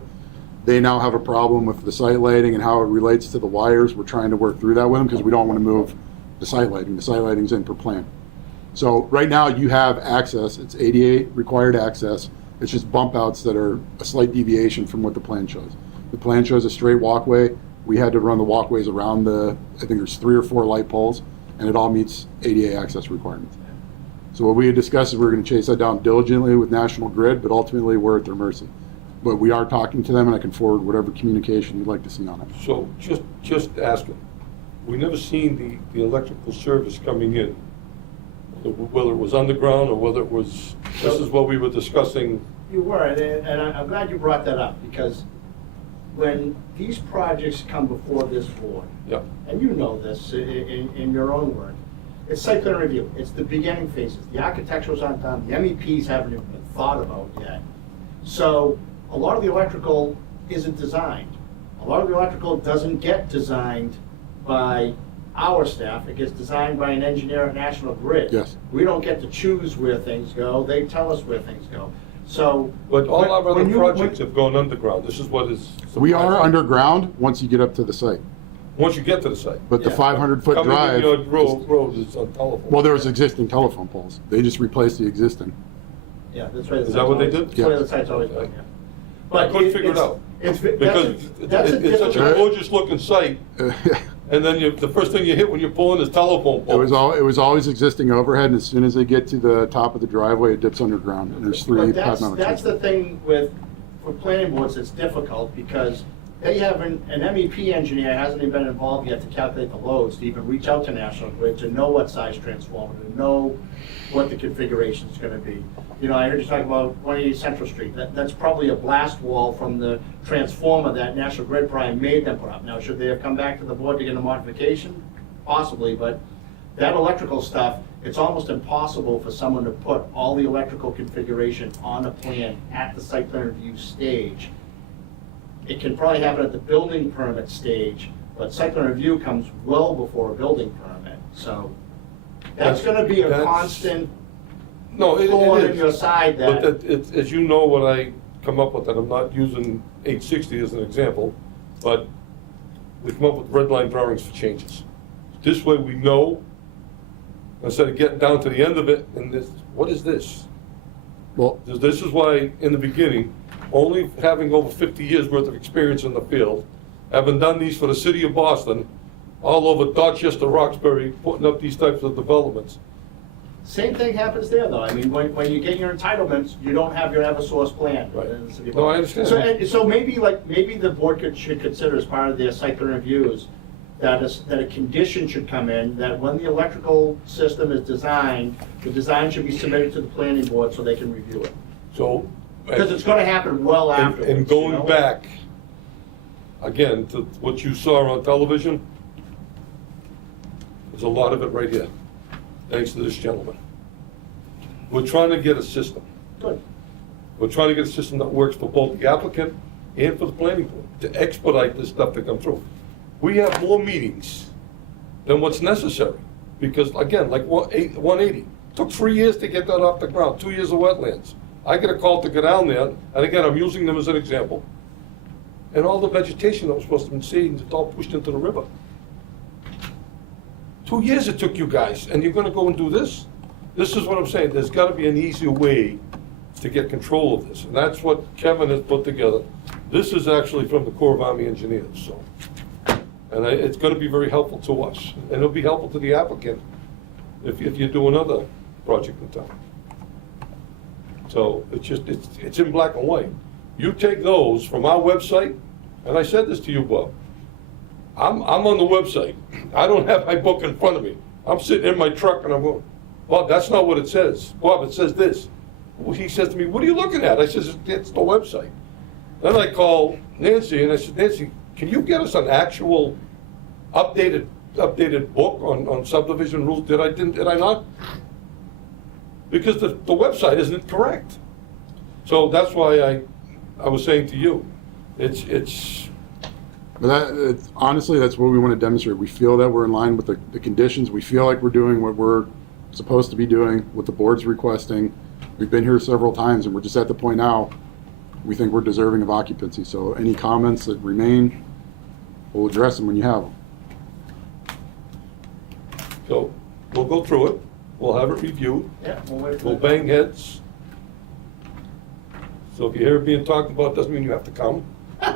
They now have a problem with the site lighting and how it relates to the wires. We're trying to work through that with them because we don't want to move the site lighting. The site lighting's in per plan. So right now you have access. It's 88 required access. It's just bump outs that are a slight deviation from what the plan shows. The plan shows a straight walkway. We had to run the walkways around I think there's 3 or 4 light poles, and it all meets ADA access requirements. So what we had discussed is we were going to chase that down diligently with National Grid, but ultimately we're at their mercy. But we are talking to them, and I can forward whatever communication you'd like to see on it. So just asking, we never seen the electrical service coming in, whether it was underground or whether it was, this is what we were discussing. You were, and I'm glad you brought that up, because when these projects come before this board, Yeah. and you know this in your own work, it's site plan review. It's the beginning phases. The architecturals aren't done. The MEPs haven't even been thought about yet. So a lot of the electrical isn't designed. A lot of the electrical doesn't get designed by our staff. It gets designed by an engineer at National Grid. Yes. We don't get to choose where things go. They tell us where things go. So. But all our other when you- projects have gone underground. This is what is. We are surprising. underground once you get up to the site, Once you get to the site. but the Yeah. 500-foot Coming drive. in your road is on telephone. Well, there was existing telephone poles. They just replaced the existing. Yeah, that's right. Is that what they did? That's the way the site's always been, yeah. I couldn't figure it out. It's Because that's a it's such a difficult. gorgeous looking site, and then the first thing you hit when you're pulling is telephone poles. It was always existing overhead, and as soon as they get to the top of the driveway, it dips underground, and there's 3 But path-mounted that's the switches. thing for planning boards, it's difficult, because they have an MEP engineer hasn't even been involved yet to calculate the loads, to even reach out to National Grid, to know what size transformer, to know what the configuration is gonna be. You know, I heard you talk about 180 Central Street. That's probably a blast wall from the transformer that National Grid probably made them put up. Now, should they have come back to the board to get a modification? Possibly, but that electrical stuff, it's almost impossible for someone to put all the electrical configuration on a plan at the site plan review stage. It can probably happen at the building permit stage, but site plan review comes well before a building permit. So that's gonna be a That's- constant No, it thorn in is. your side But that, it's, as you know, when I come up with that, I'm not using 860 as an example, but we come up with red line drawings for changes. This way we know, instead of getting down to the end of it, and this, what is this? Well, This is why, in the beginning, only having over 50 years worth of experience in the field, having done these for the city of Boston, all over Dorchester, Roxbury, putting up these types of developments. same thing happens there though. I mean, when you get your entitlements, you don't have your Eversource plan. Right. in the city of No, I Boston. understand. So maybe the board should consider as part of their site plan reviews, that a condition should come in, that when the electrical system is designed, the design should be submitted to the planning board so they can review it. So. Because it's gonna happen well And- afterwards. And you going know? back, again, to what you saw on television, there's a lot of it right here, thanks to this gentleman. We're trying to get a system. Good. We're trying to get a system that works for both the applicant and for the planning board, to expedite this stuff to come through. We have more meetings than what's necessary, because again, like 180, took 3 years to get that off the ground, 2 years of wetlands. I get a call to go down there, and again, I'm using them as an example. And all the vegetation that was supposed to be saved, it's all pushed into the river. 2 years it took you guys, and you're gonna go and do this? This is what I'm saying, there's gotta be an easier way to get control of this, and that's what Kevin has put together. This is actually from the Corps of Army Engineers, so. And it's gonna be very helpful to us, and it'll be helpful to the applicant if you do another project in town. So it's in black and white. You take those from our website, and I said this to you, Bob. I'm on the website. I don't have my book in front of me. I'm sitting in my truck and I'm going, Bob, that's not what it says. Bob, it says this. Well, he says to me, what are you looking at? I says, it's the website. Then I call Nancy and I said, Nancy, can you get us an actual updated book on subdivision rules? Did I not? Because the website isn't correct. So that's why I was saying to you, it's. But honestly, that's what we want to demonstrate. We feel that we're in line with the conditions. We feel like we're doing what we're supposed to be doing, what the board's requesting. We've been here several times, and we're just at the point now, we think we're deserving of occupancy. So any comments that remain, we'll address them when you have them. So we'll go through it. We'll have it reviewed. Yeah, we'll wait for We'll that. bang heads. So if you hear it being talked about, doesn't mean you have to come. Wait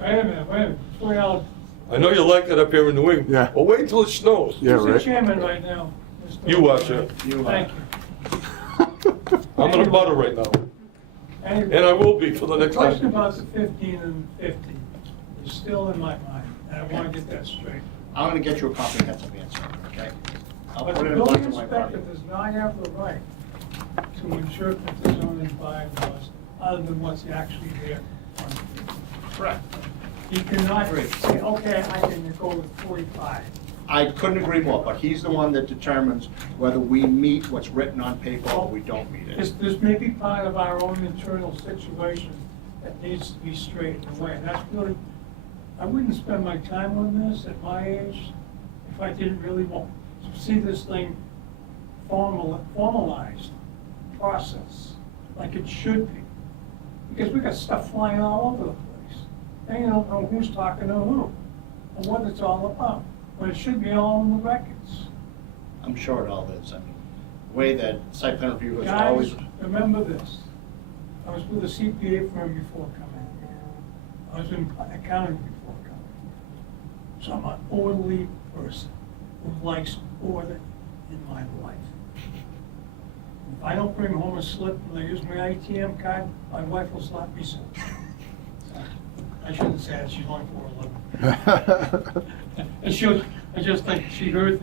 a minute, before y'all, I know you like it up here in New England. Yeah. Well, wait till it snows. Yeah, who's the right. chairman right now? Mr. You are, sir. Thank you. I'm in a butter right now. And I will be for the The next question time. about the 15 and 50 is still in my mind, and I want to get that straight. I'm gonna get you a comprehensive answer, okay? I'll But put the it in a bunch building of my inspector project. does not have the right to interpret the zoning bylaws other than what's actually there. Correct. He cannot Agreed. say, okay, I can go with 45. I couldn't agree more, but he's the one that determines whether we meet what's written on paper or we don't meet it. This may be part of our own internal situation that needs to be straightened away. And that's really, I wouldn't spend my time on this at my age if I didn't really want to see this thing formalized, process, like it should be. Because we got stuff flying all over the place. And you don't know who's talking to who, and what it's all about. But it should be all in the records. I'm sure it all is. I mean, the way that site plan review is always. Guys, remember this. I was with a CPA firm before coming here. I was in accounting before coming here. So I'm an orderly person who likes order in my life. If I don't bring home a slip when I use my ATM card, my wife will slap me silly. I shouldn't say that, she's only 4'11". And I just think she heard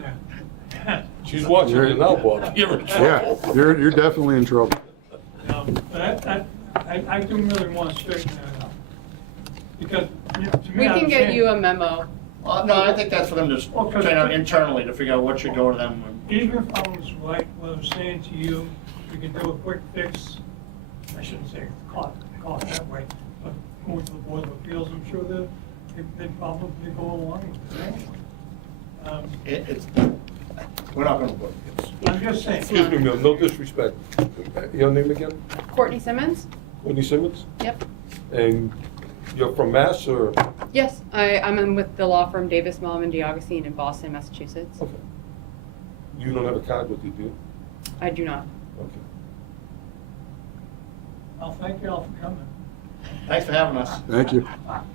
that. She's watching you now, Bob. You're in Yeah, trouble. you're definitely in trouble. But I do really want to straighten that out. Because to me. We I'm can get saying- you a memo. No, I think that's for them to train out internally to figure out what should go to them. Even if I was right, what I'm saying to you, we can do a quick fix. I shouldn't say call it that way, but going to the Board of Appeals, I'm sure they'd probably go along with it anyway. We're not gonna vote. I'm just saying. Excuse me, ma'am, no disrespect. Your name again? Courtney Simmons? Whitney Simmons? Yep. And you're from Mass or? Yes, I'm in with the law firm Davis, Mellon, DiAugustine in Boston, Massachusetts. Okay. You don't have a card with you, do you? I do not. Okay. I'll thank you all for coming. Thanks for having us. Thank you.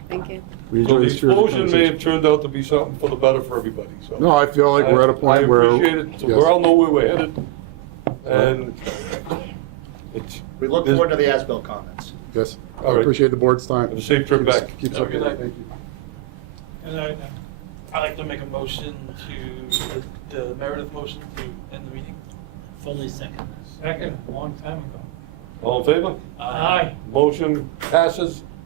Thank you. We So enjoyed the this spirited explosion may have conversation. turned out to be something for the better for everybody, so. No, I feel like we're at a point where. I appreciate it, so Yes. we all know where we're headed, and it's, We look forward to the as-built comments. Yes, I All right. appreciate the board's time. Have a safe trip back. Keep Have a good up. night. Thank you. And I'd like to make a motion to, the Meredith motion to end the meeting. Fully second. second, a long time ago. all in favor? Aye. Motion passes.